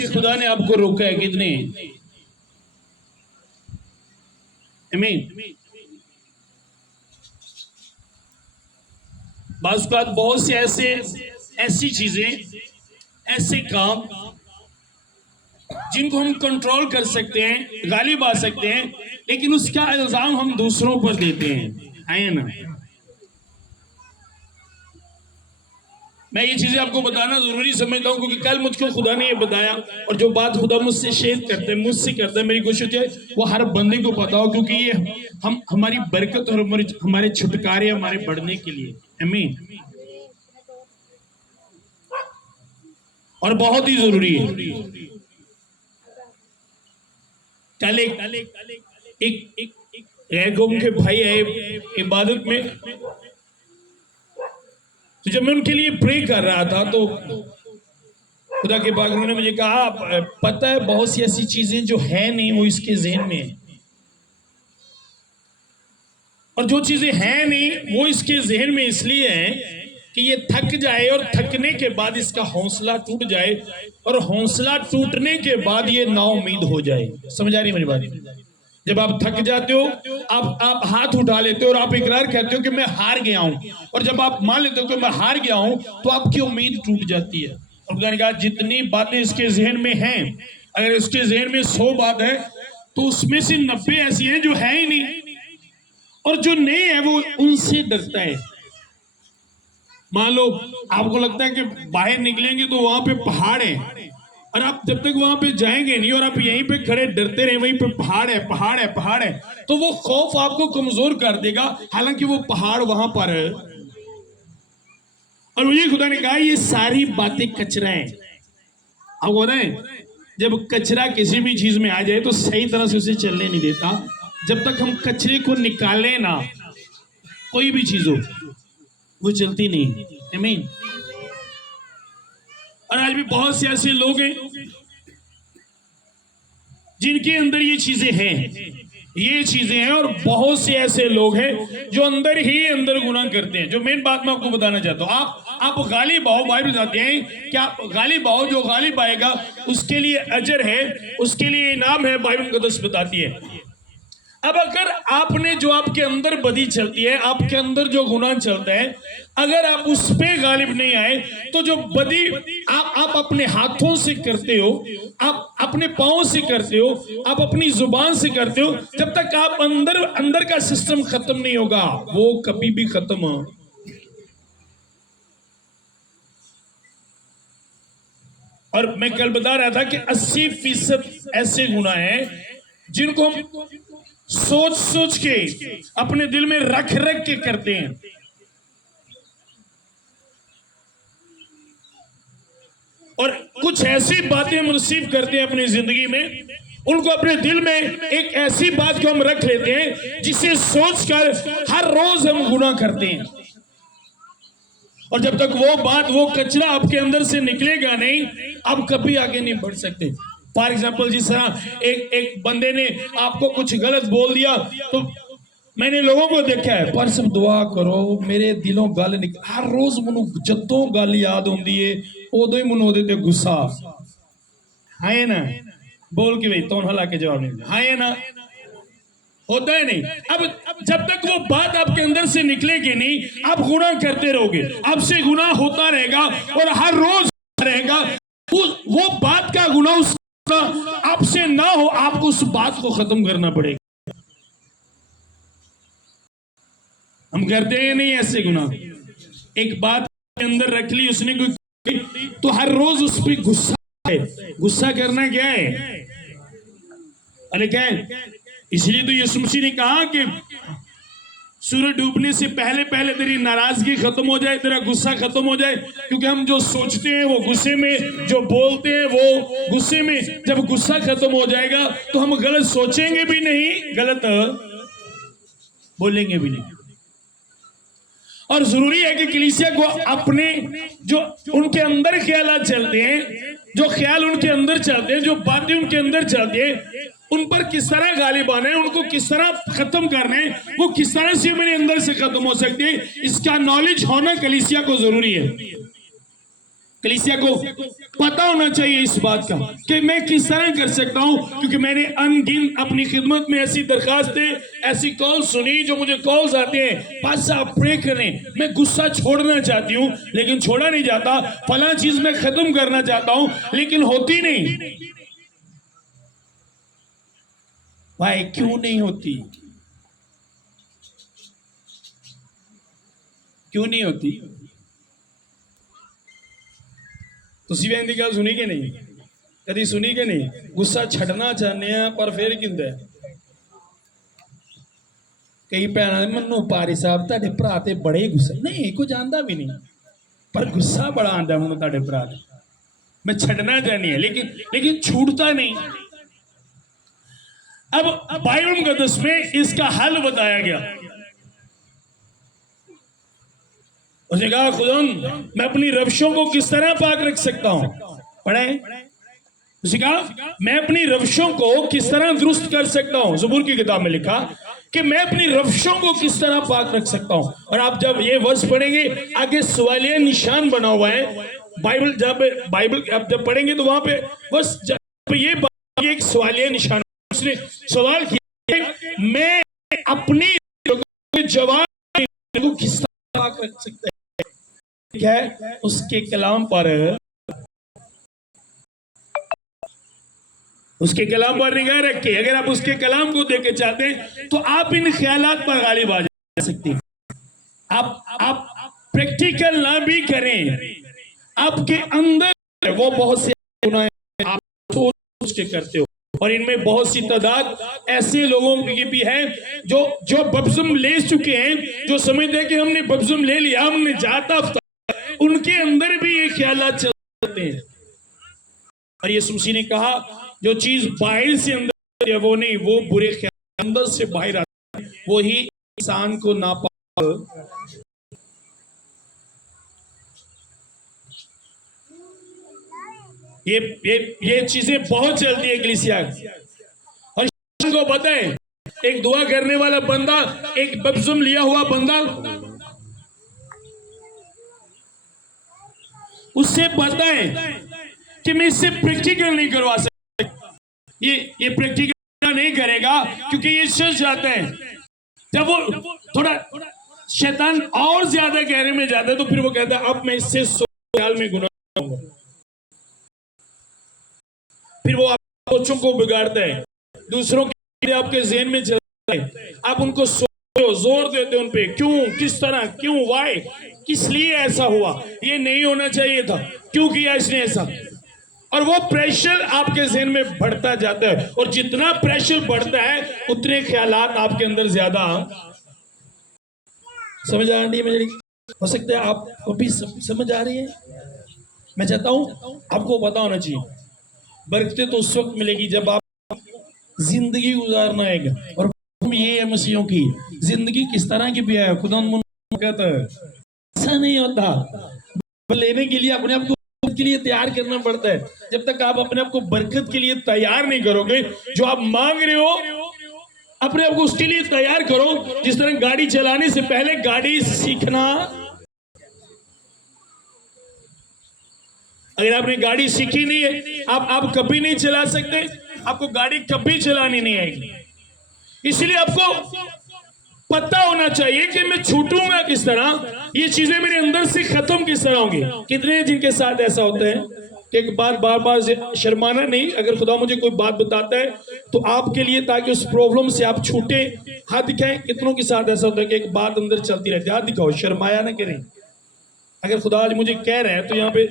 आपके खुदा ने आपको रोका है? कितने? आमीन। बात बहुत से ऐसी चीजें, ऐसे काम जिनको हम कंट्रोल कर सकते हैं, गालिब आ सकते हैं, लेकिन उसका इल्जाम हम दूसरों पर देते हैं, है ना। मैं ये चीजें आपको बताना जरूरी समझता हूँ क्योंकि कल मुझको खुदा ने ये बताया, और जो बात खुदा मुझसे शेयर करते हैं, मुझसे करते हैं, मेरी कोशिश है वो हर बंदे को पता हो, क्योंकि ये हमारी बरकत और हमारे छुटकारे, हमारे बढ़ने के लिए, आमीन, और बहुत ही जरूरी है। कल एक गैर कौम के भाई आए इबादत में, तो जब मैं उनके लिए प्रे कर रहा था तो खुदा के पाक ने मुझे कहा, पता है बहुत सी ऐसी चीजें जो है नहीं वो इसके ज़हन में है, और जो चीजें हैं नहीं वो इसके ज़हन में इसलिए है कि ये थक जाए, और थकने के बाद इसका हौसला टूट जाए, और हौसला टूटने के बाद ये नाउम्मीद हो जाए। समझ आ रही मेरी बात? जब आप थक जाते हो, आप हाथ उठा लेते हो और आप इकरार करते हो कि मैं हार गया हूं, और जब आप मान लेते हो कि मैं हार गया हूं तो आपकी उम्मीद टूट जाती है। और खुदा ने कहा जितनी बातें इसके ज़हन में हैं, अगर इसके ज़हन में 100 बात है तो उसमें से 90 ऐसी हैं जो है ही नहीं, और जो नहीं है वो उनसे डरता है। मान लो आपको लगता है कि बाहर निकलेंगे तो वहां पे पहाड़ है, और आप जब तक वहां पे जाएंगे नहीं और आप यहीं पे खड़े डरते रहे, वहीं पे पहाड़ है, पहाड़ है, पहाड़ है, तो वो खौफ आपको कमजोर कर देगा, हालांकि वो पहाड़ वहां पर है। और मुझे खुदा ने कहा ये सारी बातें कचरा है। आपको पता है जब कचरा किसी भी चीज में आ जाए तो सही तरह से उसे चलने नहीं देता। जब तक हम कचरे को निकालें ना, कोई भी चीज हो वो चलती नहीं, आमीन। और आज भी बहुत से ऐसे लोग हैं जिनके अंदर ये चीजें हैं, और बहुत से ऐसे लोग हैं जो अंदर ही अंदर गुनाह करते हैं। जो मेन बात मैं आपको बताना चाहता हूं, आप गालिब आओ, बाइबल बताते हैं कि आप गालिब आओ, जो गालिब आएगा उसके लिए अजर है, उसके लिए इनाम है, बाइबल मुकद्दस बताती है। अब अगर आपने जो आपके अंदर बदी चलती है, आपके अंदर जो गुनाह चलता है, अगर आप उस पे गालिब नहीं आए तो जो बदी आप अपने हाथों से करते हो, आप अपने पांव से करते हो, आप अपनी जुबान से करते हो, जब तक आप अंदर का सिस्टम खत्म नहीं होगा वो कभी भी खत्म। और मैं कल बता रहा था कि 80% ऐसे गुनाह हैं जिनको हम सोच के अपने दिल में रख के करते हैं, और कुछ ऐसी बातें हम रिसीव करते हैं अपनी जिंदगी में, उनको अपने दिल में एक ऐसी बात को हम रख लेते हैं जिसे सोचकर हर रोज हम गुनाह करते हैं। और जब तक वो बात, वो कचरा आपके अंदर से निकलेगा नहीं, आप कभी आगे नहीं बढ़ सकते। फॉर एग्जाम्पल, जिस तरह एक बंदे ने आपको कुछ गलत बोल दिया, तो मैंने लोगों को देखा है, पर सब दुआ करो मेरे दिलों गल निकल, हर रोज मनु जदों गल याद होंदी है उदों ही मनु ओदे ते गुस्सा है ना, बोल के भाई तो हला के जवाब नहीं है ना, होता है नहीं। अब जब तक वो बात आपके अंदर से निकलेगी नहीं, आप गुनाह करते रहोगे, आपसे गुनाह होता रहेगा और हर रोज रहेगा। वो बात का गुनाह आपसे ना हो, आपको उस बात को खत्म करना पड़ेगा। हम करते हैं नहीं ऐसे गुनाह, एक बात के अंदर रख ली उसने कोई, तो हर रोज उस पर गुस्सा है। गुस्सा करना क्या है? अरे क्या है? इसलिए तो यीशु मसीह ने कहा कि सूरज डूबने से पहले पहले तेरी नाराजगी खत्म हो जाए, तेरा गुस्सा खत्म हो जाए, क्योंकि हम जो सोचते हैं वो गुस्से में, जो बोलते हैं वो गुस्से में। जब गुस्सा खत्म हो जाएगा तो हम गलत सोचेंगे भी नहीं, गलत बोलेंगे भी नहीं। और जरूरी है कि कलीसिया को अपने जो उनके अंदर ख्याल चलते हैं, जो ख्याल उनके अंदर चलते हैं, जो बातें उनके अंदर चलती हैं, उन पर किस तरह गालिब आना है, उनको किस तरह खत्म करना है, वो किस तरह से मेरे अंदर से खत्म हो सकते हैं, इसका नॉलेज होना कलीसिया को जरूरी है। कलीसिया को पता होना चाहिए इस बात का कि मैं किस तरह कर सकता हूं, क्योंकि मैंने अनगिन अपनी खिदमत में ऐसी दरखास्तें, ऐसी कॉल सुनी, जो मुझे कॉल्स आते हैं, पास आप प्रे करें, मैं गुस्सा छोड़ना चाहती हूं लेकिन छोड़ा नहीं जाता, फला चीज मैं खत्म करना चाहता हूं लेकिन होती नहीं। भाई क्यों नहीं होती, क्यों नहीं होती? तुसी भैन की गल सुनी कि नहीं, कभी सुनी कि नहीं? गुस्सा छड़ना चाहते हैं पर फिर किंदा कई भैन मनु पारी साहब तुहाडे भरा ते बड़े गुस्सा, नहीं कोई जानता भी नहीं पर गुस्सा बड़ा आंदा मैं तुहाडे भरा ते, मैं छड़ना चाहनी है लेकिन छूटता नहीं। अब बाइबल मुकद्दस में इसका हल बताया गया। उसने कहा खुदा मैं अपनी रविशों को किस तरह पाक रख सकता हूं, पढ़े। उसने कहा मैं अपनी रविशों को किस तरह दुरुस्त कर सकता हूं। ज़बूर की किताब में लिखा कि मैं अपनी रविशों को किस तरह पाक रख सकता हूं। और आप जब ये वर्ष पढ़ेंगे आगे सवालिया निशान बना हुआ है। बाइबल आप जब पढ़ेंगे तो वहां पे बस जब ये एक सवालिया निशान, उसने सवाल किया मैं अपनी जवाब को किस तरह पाक रख सकता है। क्या है उसके कलाम पर, उसके कलाम पर निगाह रखे। अगर आप उसके कलाम को देख के चाहते हैं तो आप इन ख्यालात पर गालिब आ जा सकते हैं। आप प्रैक्टिकल ना भी करें, आपके अंदर वो बहुत से गुनाह आप सोच के करते हो, और इनमें बहुत सी तादाद ऐसे लोगों की भी है जो बपतिस्म ले चुके हैं, जो समझते हैं कि हमने बपतिस्म ले लिया, हमने जाता, उनके अंदर भी ये ख्यालात चलते हैं। और यीशु मसीह ने कहा जो चीज बाहर से अंदर है वो नहीं, वो बुरे ख्याल अंदर से बाहर आते हैं, वो ही इंसान को नापाक। ये चीजें बहुत चलती है कलीसिया, और को पता है एक दुआ करने वाला बंदा, एक बपतिस्म लिया हुआ बंदा, उससे पता है कि मैं इससे प्रैक्टिकल नहीं करवा सकता, ये प्रैक्टिकल नहीं करेगा क्योंकि ये सच जाता है। जब वो थोड़ा शैतान और ज्यादा गहरे में जाता है तो फिर वो कहता है अब मैं इससे 100 साल में गुनाह करूंगा। फिर वो आप बच्चों को बिगाड़ता है, दूसरों के आपके ज़हन में चलता है, आप उनको जोर देते उन पे, क्यों, किस तरह, क्यों, वाई, किस लिए ऐसा हुआ, ये नहीं होना चाहिए था, क्यों किया इसने ऐसा। और वो प्रेशर आपके ज़हन में बढ़ता जाता है, और जितना प्रेशर बढ़ता है उतने ख्यालात आपके अंदर ज्यादा। समझ आ रही है मेरी? हो सकता है आपको भी समझ आ रही है। मैं चाहता हूं आपको पता होना चाहिए बरकतें तो उस वक्त मिलेगी जब आप जिंदगी गुजारना आएगा। और ये है मसीहों की जिंदगी किस तरह की भी है, खुदा कहता है ऐसा नहीं होता। लेने के लिए अपने आप को के लिए तैयार करना पड़ता है। जब तक आप अपने आप को बरकत के लिए तैयार नहीं करोगे, जो आप मांग रहे हो अपने आप को उसके लिए तैयार करो। जिस तरह गाड़ी चलाने से पहले गाड़ी सीखना, अगर आपने गाड़ी सीखी नहीं है आप कभी नहीं चला सकते, आपको गाड़ी कभी चलानी नहीं आएगी। इसलिए आपको पता होना चाहिए कि मैं छूटूंगा किस तरह, ये चीजें मेरे अंदर से खत्म किस तरह होंगी। कितने जिनके साथ ऐसा होता है कि एक बार बार शर्माना नहीं, अगर खुदा मुझे कोई बात बताता है तो आपके लिए, ताकि उस प्रॉब्लम से आप छूटे, हाथ दिखाएं। कितनों के साथ ऐसा होता है कि एक बात अंदर चलती रहती है, हाथ दिखाओ, शर्माया ना करें। अगर खुदा आज मुझे कह रहा है तो यहाँ पे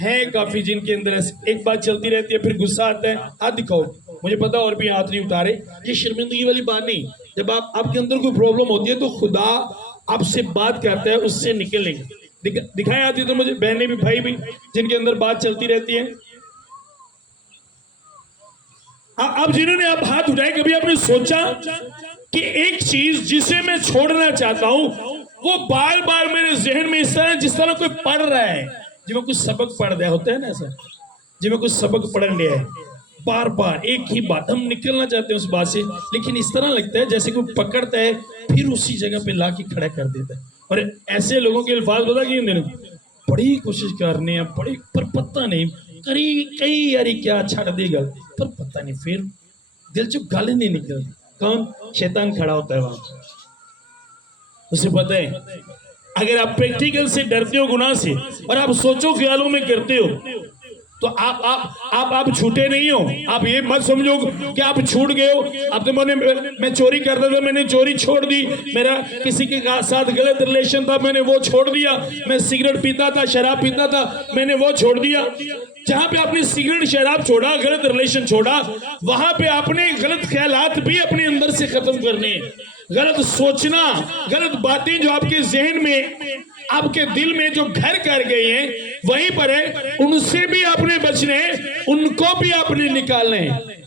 है काफी जिनके अंदर एक बात चलती रहती है, फिर गुस्सा आता है, हाथ दिखाओ। मुझे पता और भी हाथ नहीं उतारे, ये शर्मिंदगी वाली बात नहीं। जब आपके अंदर कोई प्रॉब्लम होती है तो खुदा आपसे बात करता है, उससे निकलेंगे। दिखाई आती है तो मुझे बहनें भी भाई भी जिनके अंदर बात चलती रहती है। अब जिन्होंने आप हाथ उठाए, कभी आपने सोचा कि एक चीज जिसे मैं छोड़ना चाहता हूं वो बार बार मेरे जहन में इस तरह, जिस तरह कोई पढ़ रहा है, जिसमें कुछ सबक पढ़ रहा होता है ना, ऐसा जिसमें कुछ सबक पढ़ लिया है, बार बार एक ही बात, हम निकलना चाहते हैं उस बात से, लेकिन इस तरह लगता है जैसे कोई पकड़ता है फिर उसी जगह पे ला के खड़ा कर देता है। और ऐसे लोगों के अल्फाज पता कि बड़ी कोशिश करनी है बड़ी, पर पता नहीं करी कई यारी क्या छड़ दी गल, पर पता नहीं फिर दिल चो गल नहीं निकल। कौन? शैतान खड़ा होता है वहां। उसे पता है अगर आप प्रैक्टिकल से डरते हो गुनाह से और आप सोचो ख्यालों में करते हो तो आप छूटे नहीं हो। आप ये मत समझो कि आप छूट गए हो। आप तो मैं चोरी करता था, मैंने चोरी छोड़ दी। मेरा किसी के साथ गलत रिलेशन था, मैंने वो छोड़ दिया। मैं सिगरेट पीता था, शराब पीता था, मैंने वो छोड़ दिया। जहां पे आपने सिगरेट शराब छोड़ा, गलत रिलेशन छोड़ा, वहां पे आपने गलत ख्यालात भी अपने अंदर से खत्म करने हैं। गलत सोचना, गलत बातें जो आपके जहन में, आपके दिल में जो घर कर गई हैं, वहीं पर है, उनसे भी आपने बचने हैं, उनको भी आपने निकालने हैं।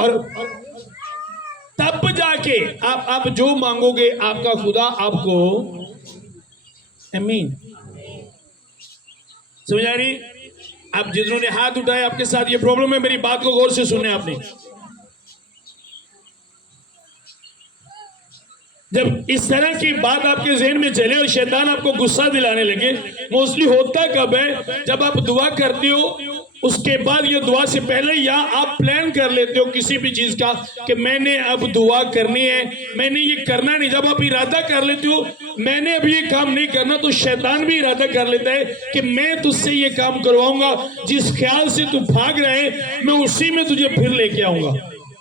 और तब जाके आप जो मांगोगे आपका खुदा आपको, आमीन। समझ आ रही? आप जिन्होंने हाथ उठाए आपके साथ ये प्रॉब्लम है, मेरी बात को गौर से सुनने आपने। जब इस तरह की बात आपके जहन में चले और शैतान आपको गुस्सा दिलाने लगे, मोस्टली होता कब है? जब आप दुआ करते हो उसके बाद, ये दुआ से पहले, या आप प्लान कर लेते हो किसी भी चीज का कि मैंने अब दुआ करनी है, मैंने ये करना नहीं। जब आप इरादा कर लेते हो मैंने अब ये काम नहीं करना, तो शैतान भी इरादा कर लेता है कि मैं तुझसे ये काम करवाऊंगा, जिस ख्याल से तू भाग रहा है मैं उसी में तुझे फिर लेके आऊंगा।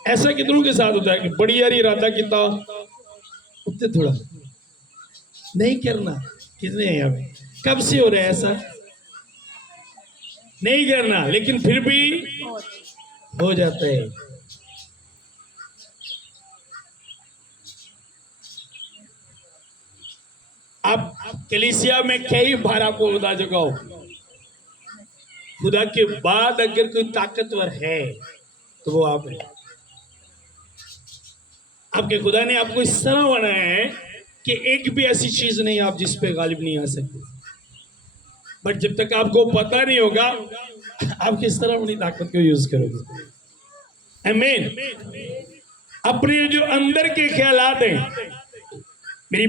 ऐसा कितनों के साथ होता है कि बड़ी यार इरादा कितना उतने थोड़ा नहीं करना। कितने हैं यहाँ पे? कब से हो रहा है ऐसा? नहीं करना, लेकिन फिर भी हो जाता है। आप कलीसिया में कई बार आपको बता चुका हूं, खुदा के बाद अगर कोई ताकतवर है तो वो आप है। आपके खुदा ने आपको इस तरह बनाया है कि एक भी ऐसी चीज नहीं आप जिस पे गालिब नहीं आ सकते। बट जब तक आपको पता नहीं होगा आप किस तरह अपनी ताकत को यूज करोगे। आमीन। अपने जो अंदर के ख्यालात हैं, मेरी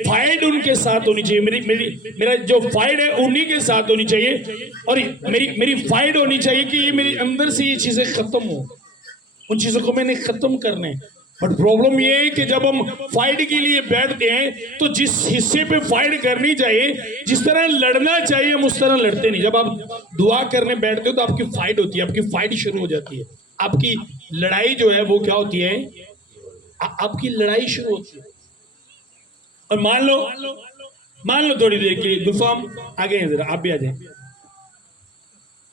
फाइट उनके साथ होनी चाहिए। मेरा जो फाइट है उन्हीं के साथ होनी चाहिए, और मेरी फाइट होनी चाहिए कि ये मेरे अंदर से ये चीजें खत्म हो, उन चीजों को मैंने खत्म करना है। बट प्रॉब्लम ये है कि जब हम फाइट के लिए बैठते हैं तो जिस हिस्से पे फाइट करनी चाहिए, जिस तरह लड़ना चाहिए, हम उस तरह लड़ते नहीं। जब आप दुआ करने बैठते हो तो आपकी फाइट होती है, आपकी फाइट शुरू हो जाती है। आपकी लड़ाई जो है वो क्या होती है? आपकी लड़ाई शुरू होती है। और मान लो थोड़ी देर के लिए गुफाम आ गए, जरा आप भी आ जाए।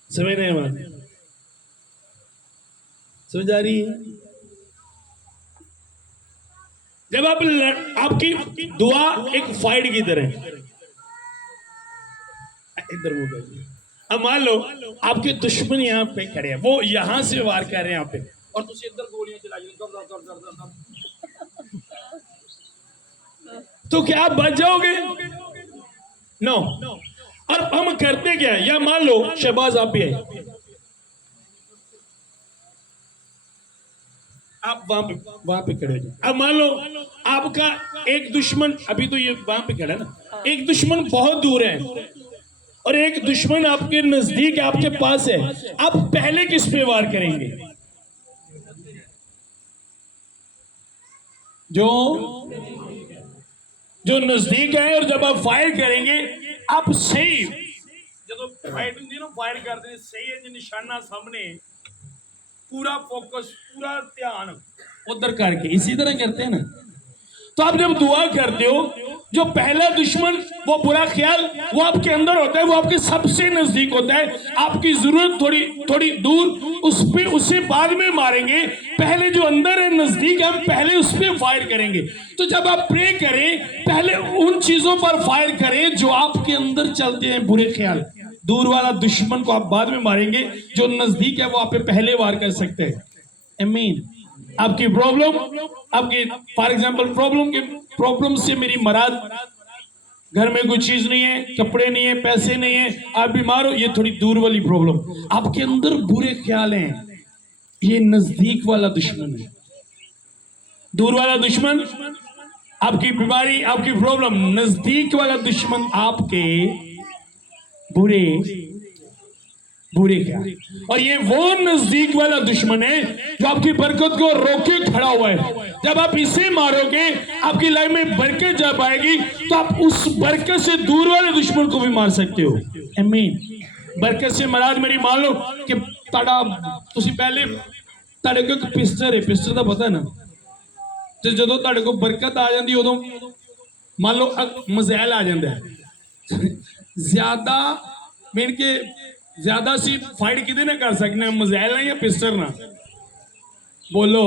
समझ रहे हैं बात? समझ आ रही है? जब आपकी दुआ एक फाइट की तरह, इधर वो, अब मान लो आपके दुश्मन यहाँ पे खड़े हैं, वो यहां से वार कर रहे हैं यहाँ पे, और तुम इधर गोलियां चला, तो क्या आप बच जाओगे? नो। और हम करते क्या है? या मान लो शहबाज आप भी है, आप वहां पे खड़े हो जाए। अब मान लो आपका एक दुश्मन, अभी तो ये वहां पे खड़ा है ना, एक दुश्मन बहुत दूर है और एक दुश्मन आपके नजदीक, आपके पास है। आप पहले किस पे वार करेंगे? जो नजदीक है। और जब आप फायर करेंगे, आप सही, जब फायर करते हैं सही है, जो निशाना सामने, पूरा फोकस, पूरा ध्यान उधर करके, इसी तरह करते हैं ना। तो आप जब दुआ करते हो, जो पहला दुश्मन, वो बुरा ख्याल, वो आपके अंदर होता है, वो आपके सबसे नजदीक होता है। आपकी जरूरत थोड़ी दूर, उससे बाद में मारेंगे। पहले जो अंदर है, नजदीक है, हम पहले उस पर फायर करेंगे। तो जब आप प्रे करें, पहले उन चीजों पर फायर करें जो आपके अंदर चलते हैं, बुरे ख्याल। दूर वाला दुश्मन को आप बाद में मारेंगे, जो नजदीक है वो आप पे पहले वार कर सकते हैं। आमीन। आपकी प्रॉब्लम, आपकी फॉर एग्जांपल प्रॉब्लम से मेरी मराद, घर में कोई चीज नहीं है, कपड़े नहीं है, पैसे नहीं है, आप बीमार हो, ये थोड़ी दूर वाली प्रॉब्लम। आपके अंदर बुरे ख्याल हैं, ये नजदीक वाला दुश्मन है। दूर वाला दुश्मन आपकी बीमारी, आपकी प्रॉब्लम, नजदीक वाला दुश्मन आपके बुरे बुरे क्या, और ये वो नजदीक वाला दुश्मन है जो आपकी बरकत को रोके खड़ा हुआ है। जब आप इसे मारोगे आपकी लाइफ में बरकत जा पाएगी, तो आप उस बरकत से दूर वाले दुश्मन को भी मार सकते हो। आमीन। बरकत से मराद मेरी, मान लो कि तुसी पहले ਤੁਹਾਡੇ ਕੋਲ ਇੱਕ ਪਿਸਟਰ ਹੈ, ਪਿਸਟਰ ਦਾ ਪਤਾ ਨਾ, ਤੇ ਜਦੋਂ ਤੁਹਾਡੇ ਕੋਲ ਬਰਕਤ ਆ ਜਾਂਦੀ ਉਦੋਂ ਮੰਨ ਲਓ ਮਜ਼ੈਲ ਆ ਜਾਂਦਾ ਹੈ ਜ਼ਿਆਦਾ, ਮੀਨ ਕਿ ज्यादा सी फाइट किदे ना कर सकने, मज़ैल ना या पिस्टल ना, बोलो।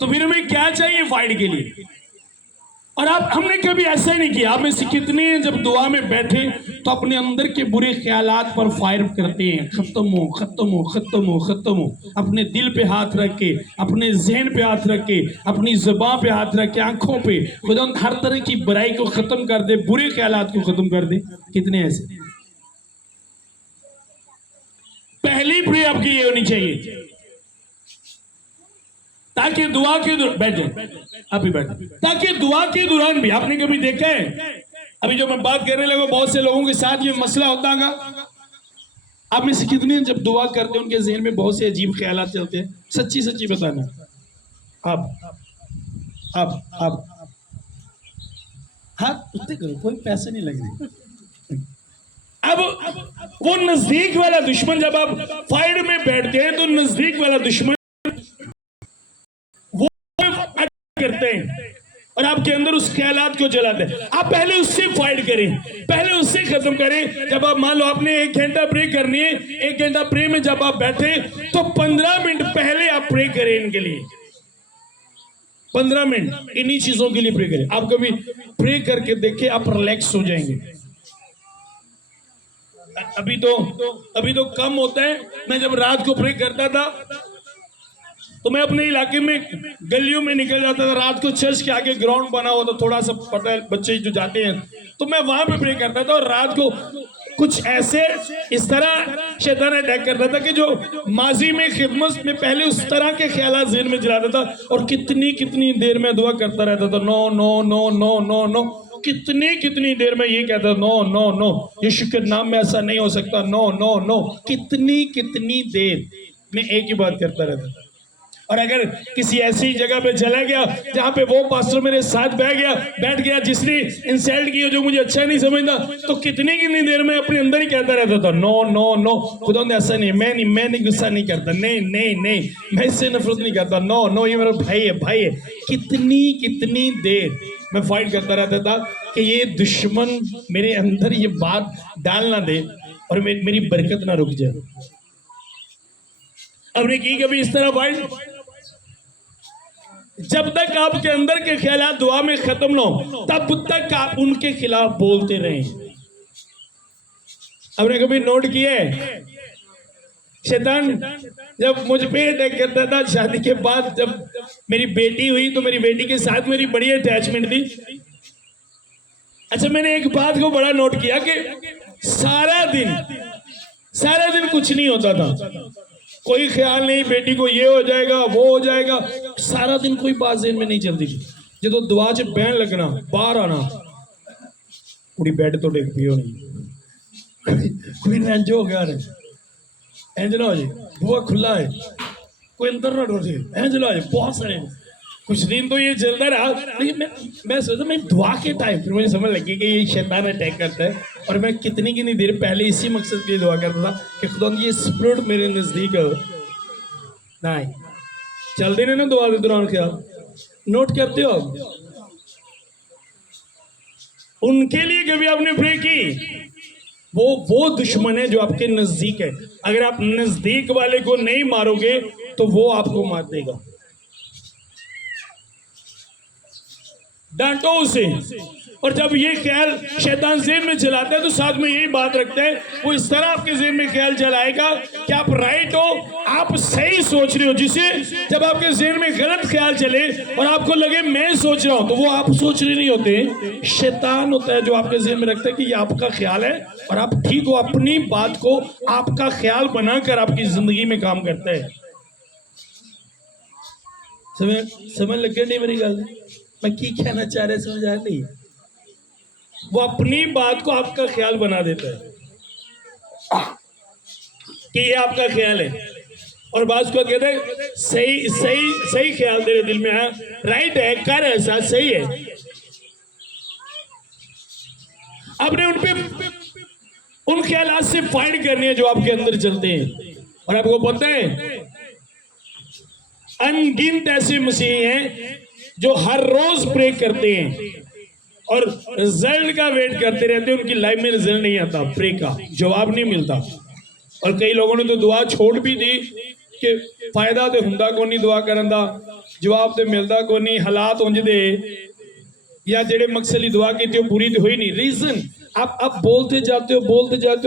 तो फिर हमें क्या चाहिए फाइट के लिए? और हमने कभी ऐसा ही नहीं किया। आप में से कितने जब दुआ में बैठे तो अपने अंदर के बुरे ख्यालात पर फायर करते हैं, खत्म हो खत्म हो खत्म हो खत्म हो। अपने दिल पे हाथ रख के, अपने जहन पे हाथ रख के, अपनी जुबान पे हाथ रख के, आंखों पे, खुदा हर तरह की बुराई को खत्म कर दे, बुरे ख्यालात को खत्म कर दे। कितने ऐसे? पहली प्रे आपकी ये होनी चाहिए, ताकि दुआ के बैठ जाए, आप ही बैठ, ताकि दुआ के दौरान भी, आपने कभी देखा है, अभी जो मैं बात करने लगा बहुत से लोगों के साथ ये मसला होता है, आप में से कितने जब दुआ करते हैं उनके जहन में बहुत से अजीब ख्यालात चलते हैं? सच्ची सच्ची बताना। आप हाथ उठते करो, कोई पैसे नहीं लग रहे। अब वो नजदीक वाला दुश्मन, जब आप फाइट में बैठते हैं तो नजदीक वाला दुश्मन वो करते हैं और आपके अंदर उस ख्यालात को जलाते हैं। आप पहले उससे फाइट करें, पहले उससे खत्म करें। जब आप मान लो आपने 1 घंटा प्रे करनी है, 1 घंटा प्रे में जब आप बैठे तो 15 मिनट पहले आप प्रे करें इनके लिए। 15 मिनट इन्हीं चीजों के लिए प्रे करें। आप कभी प्रे करके देखें, आप रिलैक्स हो जाएंगे। अभी तो कम होता है। मैं जब रात को प्रे करता था तो मैं अपने इलाके में गलियों में निकल जाता था। रात को चर्च के आगे ग्राउंड बना हुआ था, थोड़ा सा पता है बच्चे जो जाते हैं, तो मैं वहां पे प्रे करता था। और रात को कुछ ऐसे इस तरह शैतान अटैक करता था कि जो माजी में खिदमत में पहले उस तरह के ख्यालात ज़हन में जलाता था, और कितनी देर में दुआ करता रहता था, no no no no no no. कितनी देर में ये कहता, नो नो नो, यीशु के नाम में ऐसा नहीं हो सकता, नो नो नो। कितनी देर में एक ही बात करता रहता था। और अगर किसी ऐसी जगह पे चला गया जहां पे वो पास्टर मेरे साथ बैठ गया जिसने इंसल्ट किया, जो मुझे अच्छा नहीं समझता, तो कितनी देर में अपने अंदर ही कहता रहता था, नो नो नो, खुदा ने ऐसा नहीं, मैं नहीं गुस्सा नहीं करता, नहीं मैं इससे नफरत नहीं करता, नो नो, ये मेरा भाई है। कितनी देर मैं फाइट करता रहता था कि ये दुश्मन मेरे अंदर ये बात डाल ना दे और मेरी बरकत ना रुक जाए। आपने की कभी इस तरह फाइट? जब तक आपके अंदर के ख्यालात दुआ में खत्म ना हो तब तक आप उनके खिलाफ बोलते रहें। आपने कभी नोट किया है, शैतान जब मुझ पे अटैक करता था, शादी के बाद जब मेरी बेटी हुई तो मेरी बेटी के साथ मेरी बड़ी अटैचमेंट थी। अच्छा, मैंने एक बात को बड़ा नोट किया कि सारा दिन कुछ नहीं होता था, कोई ख्याल नहीं बेटी को ये हो जाएगा वो हो जाएगा, सारा दिन कोई बात ज़हन में नहीं चलती थी। जो दुआ च बहन लगना, बाहर आना, कुड़ी बैड तो डिग पी होनी, कोई इंज हो गया, इंज ना हो जाए, बुआ खुला है, कोई अंदर ना डर जाए, इंज ना हो जाए। बहुत सारे कुछ दिन तो ये चलता रहा, लेकिन मैं सोचा, मैं दुआ के टाइम फिर मुझे समझ लगी कि ये शैतान अटैक करता है। और मैं कितनी देर पहले इसी मकसद के लिए दुआ करता था कि खुदा ये स्पिरिट मेरे नज़दीक नहीं चलते नहीं ना दुआ के दौरान। ख्याल नोट करते हो आप? उनके लिए कभी आपने प्रे की? वो दुश्मन है जो आपके नजदीक है। अगर आप नजदीक वाले को नहीं मारोगे तो वो आपको मार देगा। डांटो उसे। और जब ये ख्याल शैतान ज़हन में चलाता है तो साथ में यही बात रखता है, वो इस तरह आपके ज़हन में ख्याल चलाएगा कि आप राइट हो, आप सही सोच रहे हो। जिसे जब आपके ज़हन में गलत ख्याल चले और आपको लगे मैं सोच रहा हूं, तो वो आप सोच रहे नहीं होते, शैतान होता है जो आपके ज़हन में रखता है कि ये आपका ख्याल है और आप ठीक हो। अपनी बात को आपका ख्याल बनाकर आपकी जिंदगी में काम करता है। समझ लग गया नहीं मेरी गल? मैं की कहना चाह रहे समझ आ नहीं। वो अपनी बात को आपका ख्याल बना देता है कि ये आपका ख्याल है, और बात को कहते हैं सही सही सही ख्याल तेरे दिल में आया, राइट है, कर ऐसा सही है। आपने उन ख्यालात से फाइट करनी है जो आपके अंदर चलते हैं। और आपको पता है अनगिनत ऐसे मसीही हैं जो हर रोज प्रे करते हैं और रिजल्ट का वेट करते रहते हैं, उनकी लाइफ में रिजल्ट नहीं आता, प्रे का जवाब नहीं मिलता। और कई लोगों ने तो दुआ छोड़ भी दी कि फायदा तो हुंदा को नहीं दुआ करन दा, जवाब तो मिलता को नहीं, हालात उंज दे या जेड़े मकसद की दुआ की थी वो पूरी तो हुई नहीं। रीजन आप बोलते जाते हो,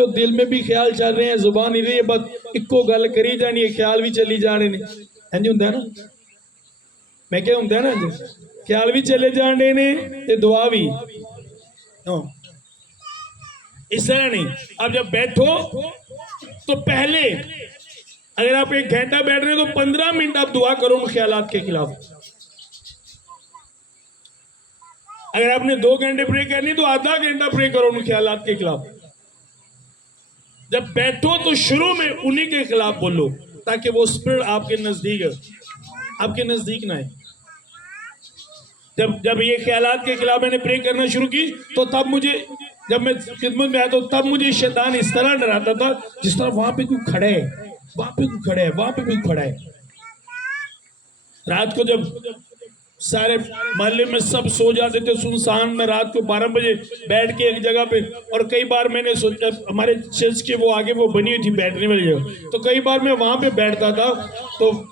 दिल में भी ख्याल चल रहे हैं, जुबान नहीं रही है, बस इको गल करी जानी है, ख्याल भी चली जा रहे हैं। इंज हुंदा ना, मैं क्या हुंदा ना, ख्याल भी चले जान रहे ने ते दुआ भी। इस तरह नहीं। अब जब बैठो तो पहले अगर आप 1 घंटा बैठ रहे हो तो 15 मिनट आप दुआ करो उन ख्यालात के खिलाफ। अगर आपने 2 घंटे प्रे करनी तो आधा घंटा प्रे करो उन ख्यालात के खिलाफ। जब बैठो तो शुरू में उन्हीं के खिलाफ बोलो ताकि वो स्पिरिट आपके नजदीक ना आए। जब ये ख्यालात के खिलाफ मैंने प्रे करना शुरू की तो तब मुझे, जब मैं खिदमत में आया तो तब मुझे शैतान इस तरह डराता था जिस तरह वहां पे कोई खड़ा है, वहां पे कोई खड़ा है, वहां पे कोई खड़ा है। रात को जब सारे मोहल्ले में सब सो जाते थे सुनसान, में रात को 12 बजे बैठ के एक जगह पे, और कई बार मैंने सोचा हमारे चर्च के वो आगे वो बनी हुई थी बैठने वाली जगह, तो कई बार मैं वहां पे बैठता था, तो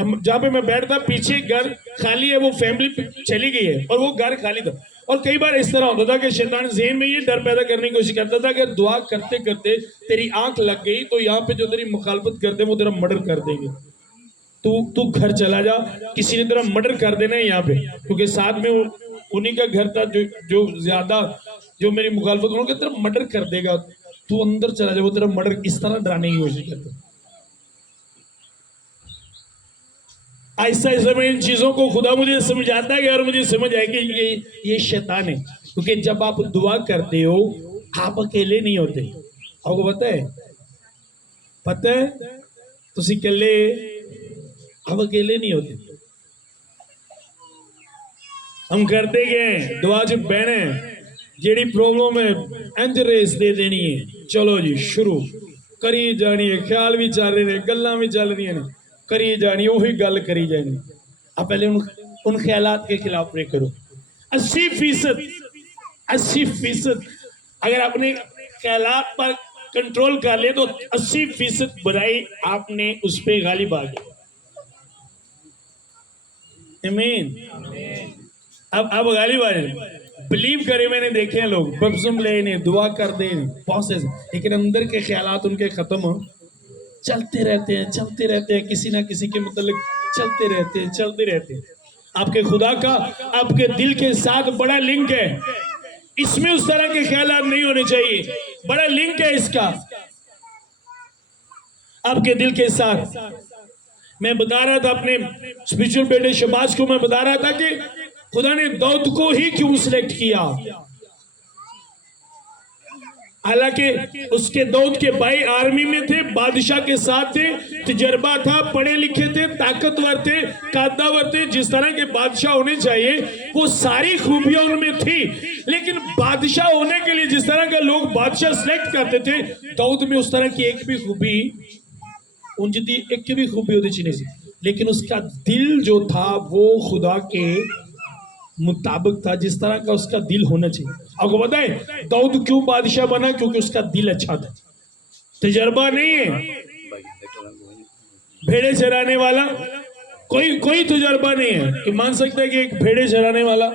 जहाँ पे मैं बैठता पीछे घर खाली है, वो फैमिली चली गई है और वो घर खाली था। और कई बार इस तरह होता था कि शैतान ज़हन में ये डर पैदा करने की कोशिश करता था कि दुआ करते करते तेरी आंख लग गई तो यहाँ पे जो तेरी मुखालफत करते वो तेरा मर्डर कर देंगे, तू घर चला जा, किसी ने तेरा मर्डर कर देना है यहाँ पे, क्योंकि साथ में उन्हीं का घर था जो ज्यादा जो मेरी मुखालफत, उन्होंने तेरा मर्डर कर देगा, तू अंदर चला जा, वो तेरा मर्डर, इस तरह डराने की कोशिश करते। ऐसा ऐसा मैं इन चीजों को खुदा मुझे समझाता है और मुझे समझ आए कि ये शैतान है। क्योंकि जब आप दुआ करते हो आप अकेले नहीं होते। आपको पता है तुसी अकेले, आप अकेले नहीं होते। हम करते गए दुआ च बहने, जेड़ी प्रॉब्लम है इंज रेस दे देनी है, चलो जी शुरू करी जानी है, ख्याल भी चल रहे हैं, गल्लां भी चल रही हैं, करी जानी, वही गल करी जानी। आप पहले उन ख्यालात के खिलाफ प्रे करो। 80% अगर आपने ख्यालात पर कंट्रोल कर लिया तो 80% बुराई आपने उस पर गालिब आ गई। आमीन। अब गालिब आ जाए, बिलीव करे, मैंने देखे हैं लोग बपसुम लेने दुआ कर दे प्रोसेस, लेकिन अंदर के ख्यालात उनके खत्म चलते रहते हैं, किसी ना किसी के मतलब चलते रहते हैं। आपके खुदा का आपके दिल के साथ बड़ा लिंक है, इसमें उस तरह के ख्यालात नहीं होने चाहिए, बड़ा लिंक है इसका आपके दिल के साथ। मैं बता रहा था अपने स्पिरिचुअल बेटे शबाज को, मैं बता रहा था कि खुदा ने दाऊद को ही क्यों सिलेक्ट किया। हालांकि उसके दाऊद के भाई आर्मी में थे, बादशाह के साथ थे, तजर्बा था, पढ़े लिखे थे, ताकतवर थे, कादावर थे, जिस तरह के बादशाह होने चाहिए वो सारी खूबियां उनमें थी। लेकिन बादशाह होने के लिए जिस तरह के लोग बादशाह सिलेक्ट करते थे, दाऊद में उस तरह की एक भी खूबी उनकी एक भी खूबी होती नहीं थी। लेकिन उसका दिल जो था वो खुदा के मुताबिक था, जिस तरह का उसका दिल होना चाहिए। आपको पता है दाऊद क्यों बादशाह बना? क्योंकि उसका दिल अच्छा था, तजर्बा नहीं है। भेड़े चराने वाला कोई तजर्बा नहीं है कि मान सकता है कि एक भेड़े चराने वाला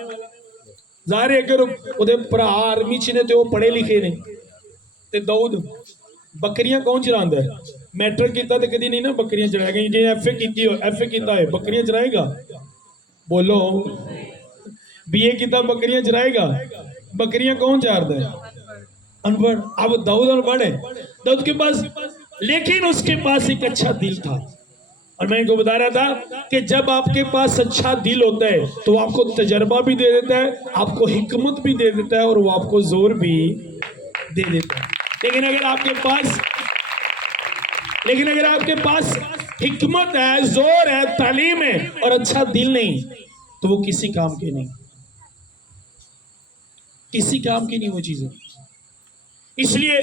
जाहिर है अगर ਉਹਦੇ ਭਰਾ ਆਰਮੀ ਚ ਨੇ ਤੇ ਉਹ ਪੜ੍ਹੇ ਲਿਖੇ ਨੇ ਤੇ दाऊद ਬੱਕਰੀਆਂ ਕੌਣ ਚਰਾਉਂਦਾ ਹੈ? मैट्रिक किया तो कभी नहीं ना बकरियां चराएगा, जे एफ ए किया है बकरियां चराएगा? बोलो बीए किया बकरियां चराएगा? बकरियां कौन चारता है? अनपढ़। अब दाऊद अनपढ़ है, दाऊद के पास, लेकिन उसके पास एक अच्छा दिल था। और मैं इनको बता रहा था कि जब आपके पास अच्छा दिल होता है तो वो आपको तजर्बा भी दे देता है, आपको हिकमत भी दे देता है और वो आपको जोर भी दे देता है। लेकिन अगर आपके पास लेकिन अगर आपके पास हिकमत है, जोर है, तालीम है और अच्छा दिल नहीं, तो वो किसी काम के नहीं, किसी काम की नहीं वो चीजें। इसलिए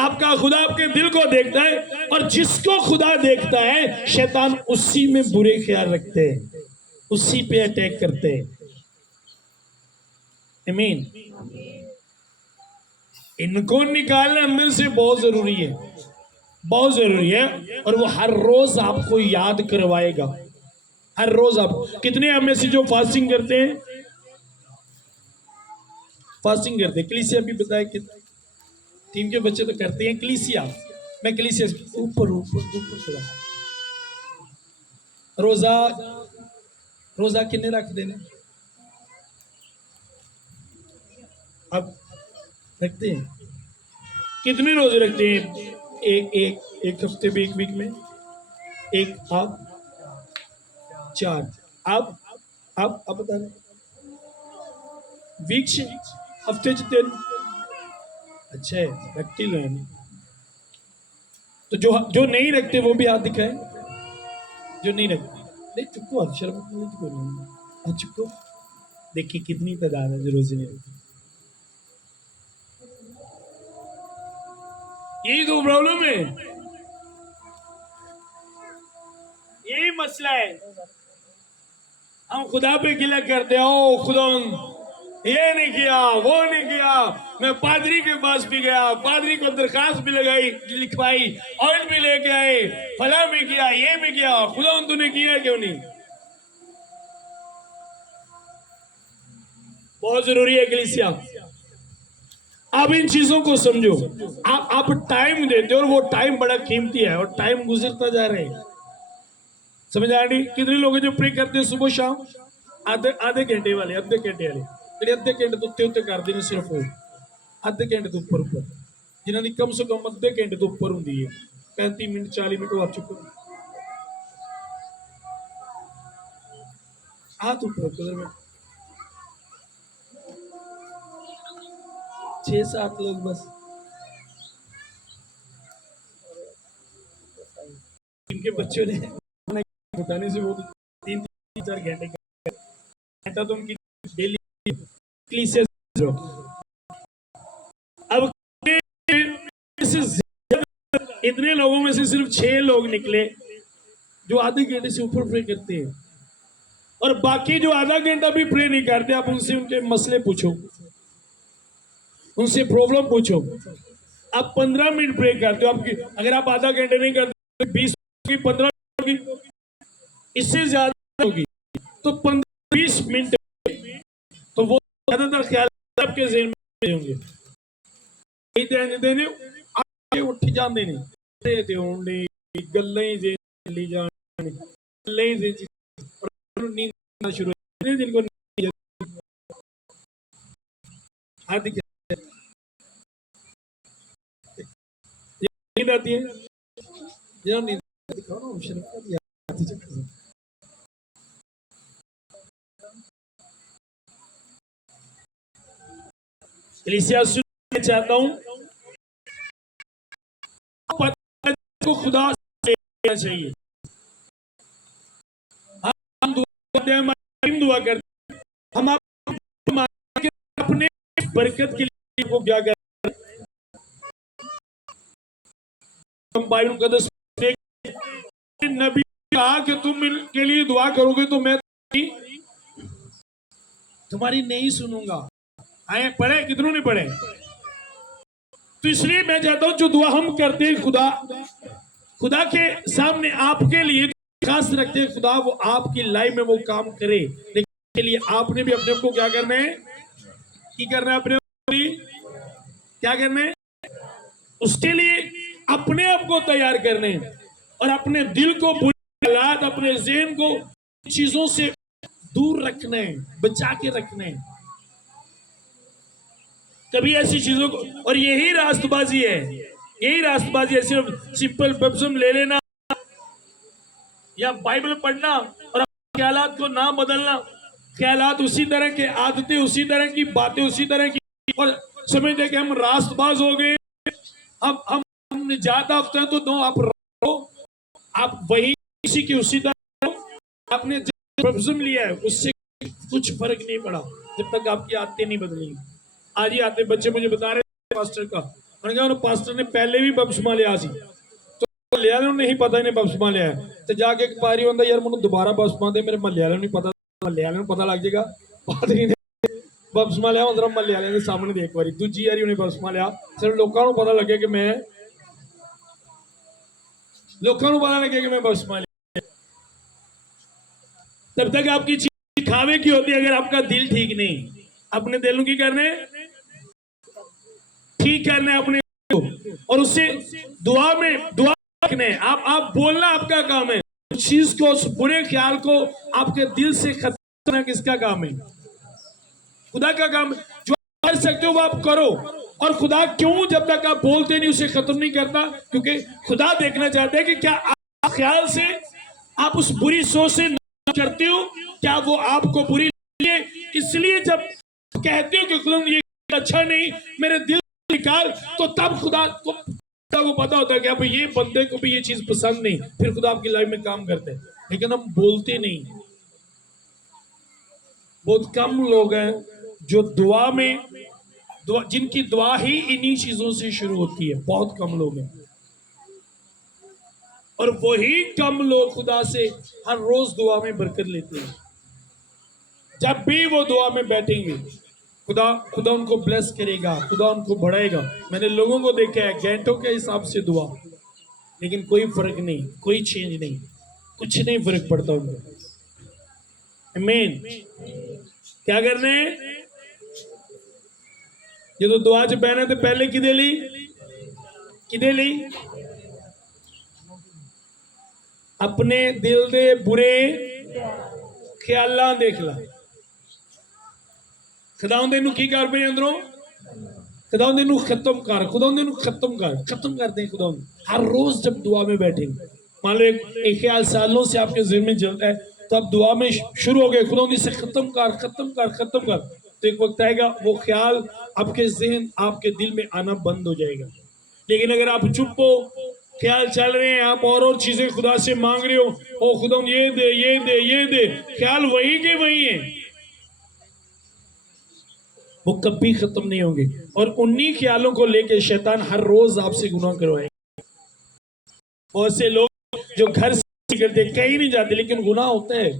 आपका खुदा आपके दिल को देखता है, और जिसको खुदा देखता है शैतान उसी में बुरे ख्याल रखते हैं, उसी पे अटैक करते हैं। आमीन। इनको निकालना अंदर से बहुत जरूरी है, बहुत जरूरी है। और वो हर रोज आपको याद करवाएगा, हर रोज। आप कितने हम में से जो फास्टिंग करते हैं, फास्टिंग करते हैं, कलीसिया भी बताए कि टीम के बच्चे तो करते हैं कलीसिया। मैं कलीसिया ऊपर ऊपर ऊपर थोड़ा, रोजा रोजा कितने रख देने, अब रखते हैं कितने रोजे रखते हैं? एक हफ्ते में, एक वीक में एक, आप चार, आप बता रहे वीक से हफ्ते च 3। अच्छा है, रखते ही हैं। तो जो जो नहीं रखते वो भी हाथ दिखाए, जो नहीं रखते। नहीं चुपको, शर्म नहीं तो नहीं, चुपको। देखिए कितनी तादाद है जो रोजे नहीं रखती। यही तो प्रॉब्लम है, यही मसला है। हम खुदा पे गिला करते हो, खुदा ये नहीं किया, वो नहीं किया। मैं पादरी के पास भी गया, पादरी को दरखास्त भी लगाई, लिखवाई, ऑयल भी लेके आए, फला भी किया, ये भी किया। खुदा तूने किया क्यों नहीं? बहुत जरूरी है कलीसिया, आप इन चीजों को समझो। आप टाइम देते हो और वो टाइम बड़ा कीमती है, और टाइम गुजरता जा रहा है। समझ आ रही? कितने लोग जो प्रे करते हैं सुबह शाम, आधे आधे घंटे वाले, अद्धे घंटे वाले, अद्धे घंटे तो उत्ते कर देने, सिर्फ वो अद्धे घंटे तो ऊपर ऊपर, जिन्होंने कम से कम अद्धे घंटे तो ऊपर होंगी है, 35 मिनट 40 मिनट आ चुके। हाथ ऊपर कलर में 6-7 लोग बस, इनके बच्चों ने उठाने से वो 3-4 घंटे तो उनकी डेली से। अब इतने लोगों में से सिर्फ 6 लोग निकले जो आधे घंटे से ऊपर प्रे करते हैं, और बाकी जो आधा घंटा भी प्रे नहीं करते, आप उनसे उनके मसले पूछो, उनसे प्रॉब्लम पूछो। आप 15 मिनट प्रे करते हो, आपकी अगर आप आधा घंटे नहीं करते, 20 होगी, 15 होगी, इससे ज्यादा होगी, तो 15-20 मिनट तो वो ज्यादातर ख्याल आपके ज़हन में होंगे। ध्यान देने आगे उठ जाते नहीं, ते होंगे गल्लां ही जे चली जानी, गल्लां ही जे और नींद आना शुरू हो जाती है, जिनको आदि नींद आती है, जो नींद दिखाओ ना शर्म का दिया कलीसिया सुनना चाहता हूं, को खुदा से लेना चाहिए। हम दुआ करते हैं, हम अपने बरकत के लिए को क्या कर, हम बाइबल मुकद्दस नबी कहा कि तुम इनके लिए दुआ करोगे तो मैं तुम्हारी नहीं सुनूंगा। आए पढ़े, कितनों ने पढ़े? तो इसलिए मैं चाहता हूं जो दुआ हम करते हैं, खुदा के सामने आपके लिए खास रखते हैं, खुदा वो आपकी लाइफ में वो काम करे, लेकिन के लिए आपने भी अपने को क्या करना है, की करना है, अपने क्या करना है, उसके लिए अपने आप को तैयार करने, और अपने दिल को, बुरी हालात, अपने ज़हन को चीजों से दूर रखना है, बचा के रखना है, कभी ऐसी चीजों को। और यही रास्तबाजी है, यही रास्तबाजी है, सिर्फ सिंपल बपतिस्म ले लेना, या बाइबल पढ़ना और ख्यालात को ना बदलना, ख्यालात उसी तरह के, आदतें उसी तरह की, बातें उसी तरह की, और समझते कि हम रास्तबाज हो गए, हम निजात याफ्ता हैं, तो दो आप रहो, आप वही उसी की उसी तरह रहो। आपने जो बपतिस्म लिया है उससे कुछ फर्क नहीं पड़ा जब तक आपकी आदतें नहीं बदलेंगी। आज ही आते बच्चे मुझे बता रहे थे पास्टर का, मैंने कहा पास्टर ने पहले भी बपतिस्मा लिया सी, तो लिया नहीं पता इन्हें बपतिस्मा लिया है, तो जाके एक बारी होंदा यार मैंने दोबारा बपतिस्मा दे, मेरे महल्ले वालों नहीं पता, महल्ले वालों पता लग जाएगा, पादरी ने बपतिस्मा लिया मतलब महल्ले वालों के सामने दे, एक बारी दूजी बारी उन्हें बपतिस्मा लिया, सिर्फ लोगों को पता लगे कि मैं बपतिस्मा लिया। तब तक आपकी चीज खावे की होती है अगर आपका दिल ठीक नहीं। अपने दिल की करने ठीक करना है अपने, और उससे दुआ रखने, आप बोलना आपका काम है, उस चीज को, उस बुरे ख्याल को आपके दिल से खत्म करना किसका काम है? खुदा का काम। जो कर सकते हो वो आप करो, और खुदा क्यों जब तक आप बोलते नहीं उसे खत्म नहीं करता? क्योंकि खुदा देखना चाहते हैं कि क्या आप ख्याल से, आप उस बुरी सोच से करते हो, क्या वो आपको बुरी लगे? इसलिए जब कहते हो कि खुदा ये अच्छा नहीं, मेरे दिल निकाल, तो तब खुदा को पता होता है कि अब ये बंदे को भी ये चीज पसंद नहीं, फिर खुदा आपकी लाइफ में काम करते हैं। लेकिन हम बोलते नहीं। बहुत कम लोग हैं जो दुआ में, जिनकी दुआ ही इन्हीं चीजों से शुरू होती है, बहुत कम लोग हैं। और वही कम लोग खुदा से हर रोज दुआ में बरकत लेते हैं। जब भी वो दुआ में बैठेंगे खुदा उनको ब्लेस करेगा, खुदा उनको बढ़ाएगा। मैंने लोगों को देखा है घंटों के हिसाब से दुआ, लेकिन कोई फर्क नहीं, कोई चेंज नहीं, कुछ नहीं फर्क पड़ता उनको। आमीन। क्या करने? ये तो दुआ च पैना, तो पहले किदे ली अपने दिल दे बुरे ख्यालां देख ला। खुदावंद नूं की कर पे अंदरों, खुदावंद नूं खत्म कर, खुदावंद नूं खत्म कर दे। खुदावंद हर रोज जब दुआ में बैठे, मान लो एक ख्याल सालों से आपके ज़हन में चलता है, तो आप दुआ में शुरू हो गए, खुदावंद इसे खत्म कर, तो एक वक्त आएगा वो ख्याल आपके ज़हन, आपके दिल में आना बंद हो जाएगा। लेकिन अगर आप चुप हो, ख्याल चल रहे हैं, आप और चीजें खुदा से मांग रहे हो, ओ खुदा ये दे, ख्याल वही के वही है, वो कभी खत्म नहीं होंगे। और उन्हीं ख्यालों को लेकर शैतान हर रोज आपसे गुनाह करवाएगा। बहुत से लोग जो घर से करते, कहीं नहीं जाते, लेकिन गुनाह होता है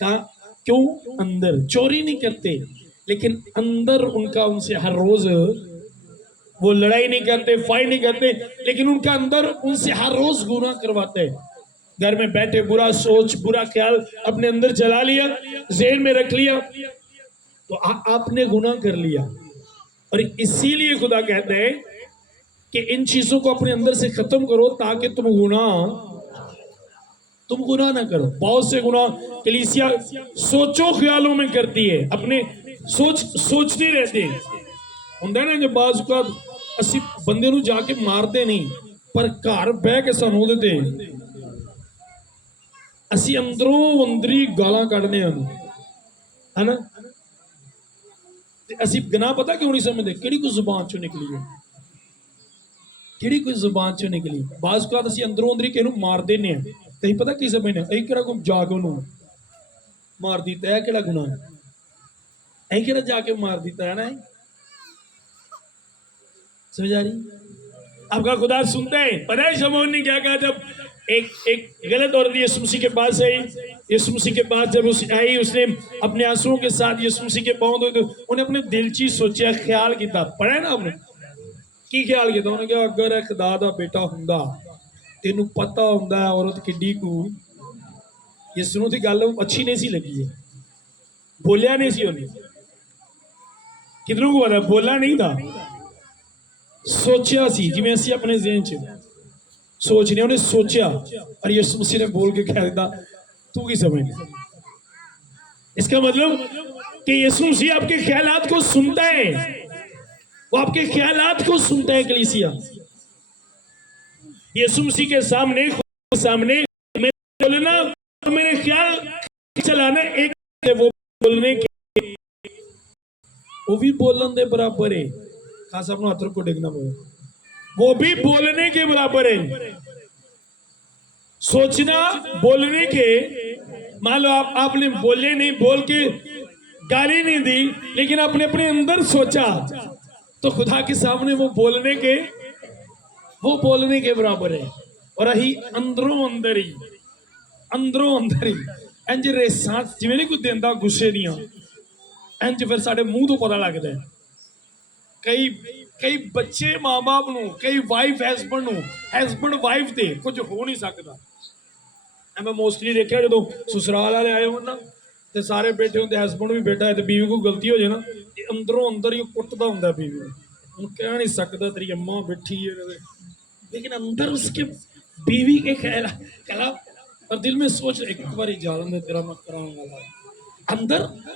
कहाँ? क्यों? अंदर। चोरी नहीं करते, लेकिन अंदर उनका, उनसे हर रोज वो लड़ाई नहीं करते, फाइट नहीं करते, लेकिन उनका अंदर उनसे हर रोज गुनाह करवाते हैं। घर में बैठे बुरा सोच, बुरा ख्याल अपने अंदर जला लिया, ज़हन में रख लिया, तो आपने गुनाह कर लिया। और इसीलिए खुदा कहते हैं कि इन चीजों को अपने अंदर से खत्म करो, ताकि तुम गुनाह ना करो। बहुत से गुनाह कलीसिया सोचो ख्यालों में करती है, अपने सोचते रहते हैं। ਹੁੰਦਾ ना, जो बाज का ਅਸੀਂ ਬੰਦੇ ਨੂੰ ਜਾ ਕੇ ਮਾਰਦੇ ਨਹੀਂ, ਪਰ ਘਰ ਬਹਿ ਕੇ ਸਾਨੂੰ ਉਹਦੇ ਤੇ ਅਸੀਂ ਅੰਦਰੋਂ ਅੰਦਰੀ ਗਾਲਾਂ ਕੱਢਦੇ ਹਾਂ, ਹਨਾ? ਤੇ ਅਸੀਂ ਗੁਨਾਹ ਪਤਾ ਕਿਉਂ ਨਹੀਂ ਸਮਝਦੇ? ਕਿਹੜੀ ਕੋਈ ਜ਼ੁਬਾਨ ਚੋਂ ਨਿਕਲੀ ਹੈ, ਕਿਹੜੀ ਕੋਈ ਜ਼ੁਬਾਨ ਚੋਂ ਨਿਕਲੀ। ਬਾਜ਼ का ਅਸੀਂ ਅੰਦਰੋਂ ਅੰਦਰੀ ਕਿਹਨੂੰ ਮਾਰ ਦਿੰਦੇ ਹਾਂ, ਤੇ ਪਤਾ ਕੀ ਸਮਝਦੇ? ਅਸੀਂ ਕਿਹੜਾ ਕੋਈ ਜਾ ਕੇ ਉਹਨੂੰ ਮਾਰ ਦਿੱਤਾ ਹੈ, ਕਿਹੜਾ ਗੁਨਾਹ ਹੈ? ਅਸੀਂ ਕਿਹੜਾ ਜਾ ਕੇ ਮਾਰ ਦਿੱਤਾ है ना? समझ आ रही? आपका खुदा सुनता है। पता है शमौन ने क्या कहा जब एक गलत औरत यीशु मसीह के पास आई? यीशु मसीह के पास जब आई, उसने अपने आंसुओं के साथ यीशु मसीह के पांव धोए, तो उन्हें अपने दिल ची सोचा, ख्याल किया। पढ़ा है ना आपने? की ख्याल किया? उन्होंने कहा अगर एक खुदा दा बेटा हुंदा, तेनू पता हुंदा औरत किड्डी को, यीशु नूं दी गल अच्छी नहीं सी लगी है, बोलिया नहीं सी उन्हें। किधरों को पता? बोला नहीं था, सोचा सी, जिवें असीं अपने ज़हन च सोचने, उन्हें सोचा, और यीशु मसीह ने बोल के कह दिया, तू की समझ? इसका मतलब कि यीशु मसीह आपके ख्यालात को सुनता है, वो आपके ख्यालात को सुनता है। कलीसिया यीशु मसीह के सामने बोलना चलाना एक वो बोलने के वो भी बोलन दे बराबर है। खास अपना हाथ को देखना पड़ेगा, वो भी बोलने के बराबर है। सोचना बोलने के, मान लो आपने बोले नहीं, बोल के गाली नहीं दी, लेकिन आपने अपने अंदर सोचा, तो खुदा के सामने वो बोलने के बराबर है। और अही अंदरों अंदर ही इंज रेसां जिवें नहीं कोई देंदा गुस्से दियां, इंज फिर साडे मुंह तो पता लगता है। कई बच्चे मां बाप नूं, कई वाइफ हैसबैंड वाइफ ते कुछ हो नहीं सकता। मैं मोस्टली देखा जो ससुराल वाले आए हो ना, तो सारे बैठे होंगे, हसबैंड भी बैठा है, तो बीवी को गलती हो जाए ना, अंदरों अंदर ही कुटदा हुंदा बीवी को। कह नहीं सकता तेरी अम्मा बैठी है, लेकिन अंदर उसके बीवी के खिलाफ और दिल में सोच, एक बार जालन दे तेरा मैं कराऊंगा।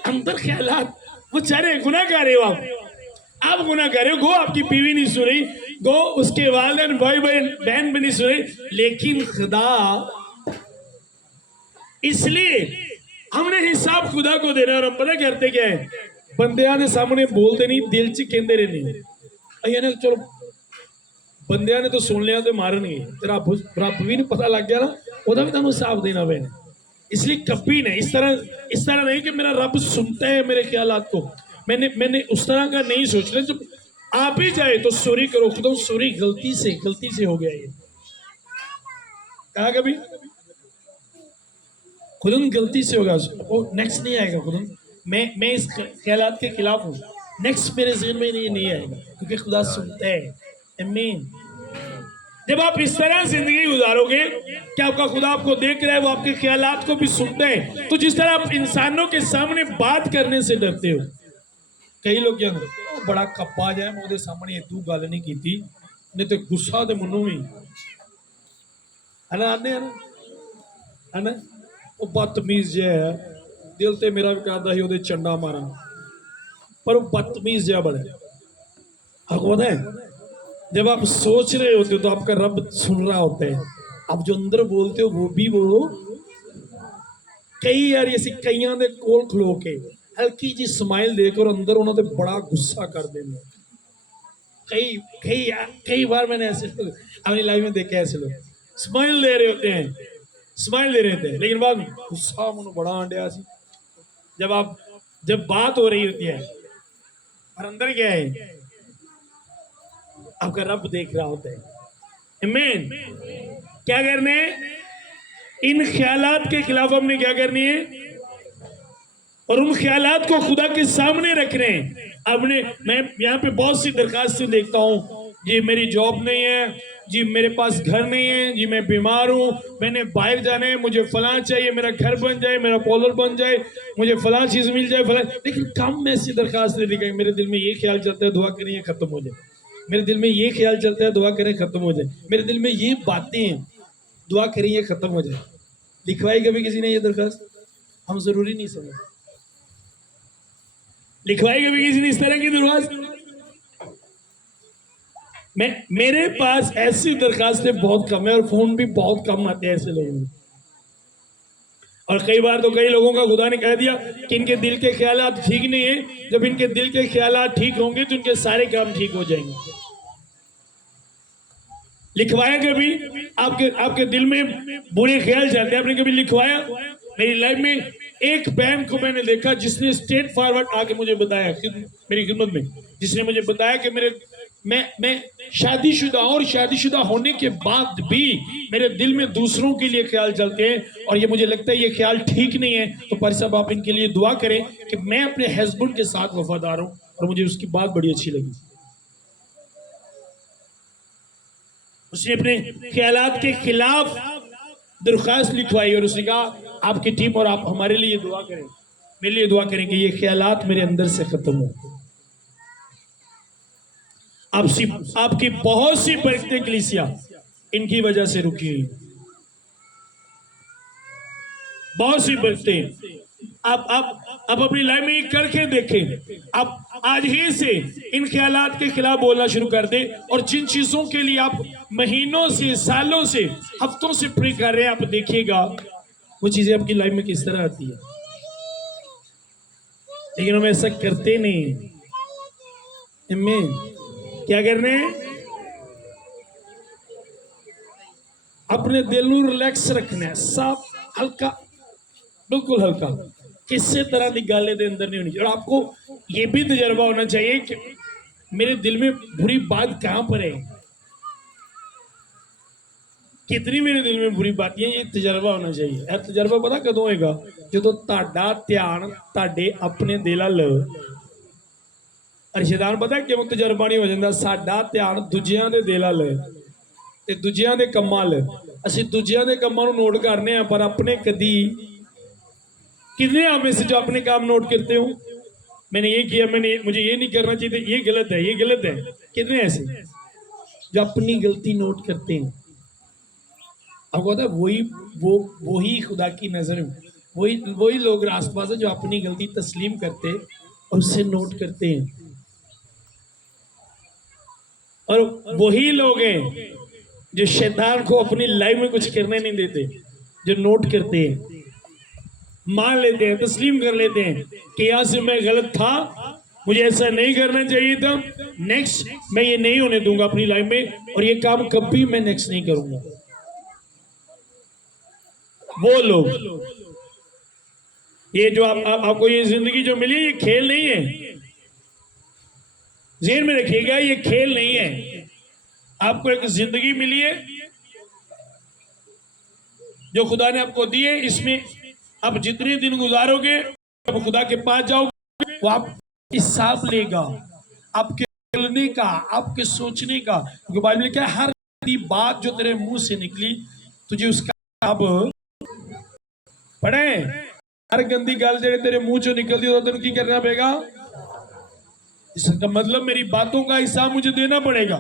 अंदर ख्यालात, वो चाहे गुनाहगार हो आप गुनाहगार हो, गो आपकी बीवी नहीं सुनी, गो उसके वालिदैन भाई बहन भी नहीं सुनी, लेकिन खुदा, इसलिए हमने हिसाब खुदा को देना। और हम पता करते क्या है, बंदियां ने सामने बोलते नहीं, दिल च कहते रहने। चलो बंदियां ने तो सुन लिया तो मारनगे, तेरा रब भी नहीं पता लग गया ना, वह भी तुम हिसाब देना पैना। इसलिए कभी नहीं इस तरह नहीं कि मेरा रब सुनता है मेरे ख्यालात को, मैंने उस तरह का नहीं सोचना। जब आप ही जाए तो सॉरी करो, खुदा सॉरी, गलती से हो गया ये, कहा कभी खुदन गलती से होगा, वो नेक्स्ट नहीं आएगा। खुदन मैं इस ख्यालात के खिलाफ हूँ, नेक्स्ट मेरे ज़हन में नहीं आएगा, क्योंकि खुदा सुनता है। आमीन। जब आप इस तरह जिंदगी गुजारोगे कि आपका खुदा आपको देख रहा है, वो आपके ख्यालात को भी सुनता है, तो जिस तरह आप इंसानों के सामने बात करने से डरते हो, कई लोग क्या बड़ा कप्पा जाए, मैं ਉਹਦੇ सामने तू गल नहीं की, नहीं तो गुस्सा तो मनु भी है ना, आने है ना, वो बदतमीज जहा है, दिल ते मेरा भी कहता है ਉਹਦੇ चंडा मारा, पर वो बदतमीज जहा बड़ा पता है। जब आप सोच रहे होते हो तो आपका रब सुन रहा होता है, आप जो अंदर बोलते हो वो भी बोलो। कई यार ऐसी कईयां दे कोल खलो के हल्की जी स्माइल देकर अंदर उन्होंने बड़ा गुस्सा कर देना। कई बार मैंने ऐसे अपनी लाइफ में देखा, ऐसे लोग स्माइल दे रहे होते हैं, लेकिन बाद में गुस्सा मुझे बड़ा आंडिया सी। जब बात हो रही होती है और अंदर क्या है, आपका रब देख रहा होता है। आमीन। क्या करने है, इन ख्यालात के खिलाफ हमने क्या करनी है, और उन ख्यालात को खुदा के सामने रखने हैं। मैं यहाँ पे बहुत सी दरखास्तें देखता हूँ, जी मेरी जॉब नहीं है, जी मेरे पास घर नहीं है, जी मैं बीमार हूँ, मैंने बाहर जाना है, मुझे फलां चाहिए, मेरा घर बन जाए, मेरा पॉलर बन जाए, मुझे फलां चीज मिल जाए, फलां। लेकिन कम में ऐसी दरखास्त नहीं दिखाई, मेरे दिल में ये ख्याल चलता है दुआ करिए खत्म हो जाए, मेरे दिल में ये ख्याल चलता है दुआ करें खत्म हो जाए, मेरे दिल में ये बातें हैं दुआ करिए खत्म हो जाए। लिखवाई कभी किसी ने ये दरखास्त? हम जरूरी नहीं समझ, लिखवाई कभी किसी ने इस तरह की दरखास्त? मेरे पास ऐसी दरखास्तें बहुत कम है, और फोन भी बहुत कम आते हैं ऐसे लोगों को। और कई बार तो कई लोगों का खुदा ने कह दिया कि इनके दिल के ख्यालात ठीक नहीं है, जब इनके दिल के ख्यालात ठीक होंगे तो इनके सारे काम ठीक हो जाएंगे। लिखवाया कभी आपके दिल में बुरे ख्याल चलते हैं, आपने कभी लिखवाया? मेरी लाइफ में एक बहन को मैंने देखा जिसने स्ट्रेट फॉरवर्ड आके मुझे बताया, मेरी खिदमत में, जिसने मुझे बताया कि मैं शादीशुदा हूं, और शादीशुदा होने के बाद भी मेरे दिल में दूसरों के लिए ख्याल चलते हैं, और ये मुझे लगता है ये ख्याल ठीक नहीं है। तो पर साहब आप इनके लिए दुआ करें कि मैं अपने हस्बैंड के साथ वफादार हूं। और मुझे उसकी बात बड़ी अच्छी लगी, उसने अपने ख्यालात के खिलाफ दरख्वास्त लिखवाई, और उसने कहा आपकी टीम और आप हमारे लिए दुआ करें, मेरे लिए दुआ करें कि ये ख्यालात मेरे अंदर से खत्म हो। आपकी बहुत सी बरकतें कलीसिया इनकी वजह से रुकी हुई, बहुत सी बरकतें। आप अपनी लाइफ में ये करके देखें, आप आज ही से इन ख्यालात के खिलाफ बोलना शुरू कर दें, और जिन चीजों के लिए आप महीनों से, सालों से, हफ्तों से प्रे कर रहे हैं, आप देखिएगा वो चीजें आपकी लाइफ में किस तरह आती है। लेकिन हम ऐसा करते नहीं। आमीन। क्या करने हैं? अपने दिल को रिलैक्स रखना है, साफ हल्का, बिल्कुल हल्का, किसी तरह की गल दे अंदर नहीं होनी चाहिए। और आपको ये भी तजर्बा होना चाहिए कि मेरे दिल में बुरी बात कहां पर है, कितनी मेरे दिल में बुरी बात है, ये तजर्बा होना चाहिए। यह तजर्बा पता कदों होएगा? जो ਤੁਹਾਡਾ ध्यान ਤੁਹਾਡੇ अपने दिल ਵੱਲ, ਰਿਸ਼ਤੇਦਾਰ ਪਤਾ ਕਿਉਂ ਤਜਰਬਾ ਨਹੀਂ ਹੋ ਜਾਂਦਾ? ਸਾਡਾ ਧਿਆਨ ਦੂਜਿਆਂ ਦੇ ਦਿਲ ਵੱਲ ਤੇ ਦੂਜਿਆਂ ਦੇ ਕੰਮਾਂ ਵੱਲ। ਅਸੀਂ ਦੂਜਿਆਂ ਦੇ ਕੰਮਾਂ ਨੂੰ ਨੋਟ ਕਰਨੇ ਆ, ਪਰ ਆਪਣੇ ਕਦੀ, कितने आप में से जो अपने काम नोट करते हो? मैंने ये किया, मैंने मुझे ये नहीं करना चाहिए, ये गलत है, ये गलत है। कितने ऐसे जो अपनी गलती नोट करते हैं? आपको पता है वही खुदा की नजर में वही लोग आसपास है जो अपनी गलती तस्लीम करते और उसे नोट करते हैं, और वही लोग हैं जो शैतान को अपनी लाइफ में कुछ करने नहीं देते, जो नोट करते हैं, मान लेते हैं, तस्लीम कर लेते हैं कि यहां से मैं गलत था, मुझे ऐसा नहीं करना चाहिए था, नेक्स्ट मैं ये नहीं होने दूंगा अपनी लाइफ में, और ये काम कभी मैं नेक्स्ट नहीं करूंगा। वो लोग, ये जो आपको ये जिंदगी जो मिली, ये खेल नहीं है, ज़हन में रखिएगा, ये खेल नहीं है। आपको एक जिंदगी मिली है जो खुदा ने आपको दी है, इसमें आप जितने दिन गुजारोगे, अब खुदा के पास जाओगे, वो आप हिसाब लेगा आपके बोलने का, आपके सोचने का। क्योंकि बाइबल में क्या है? हर बात जो तेरे मुंह से निकली तुझे उसका अब पढ़े। हर गंदी गल जो तेरे मुंह चो निकलती है तेन की करना पड़ेगा। इसका मतलब मेरी बातों का हिसाब मुझे देना पड़ेगा,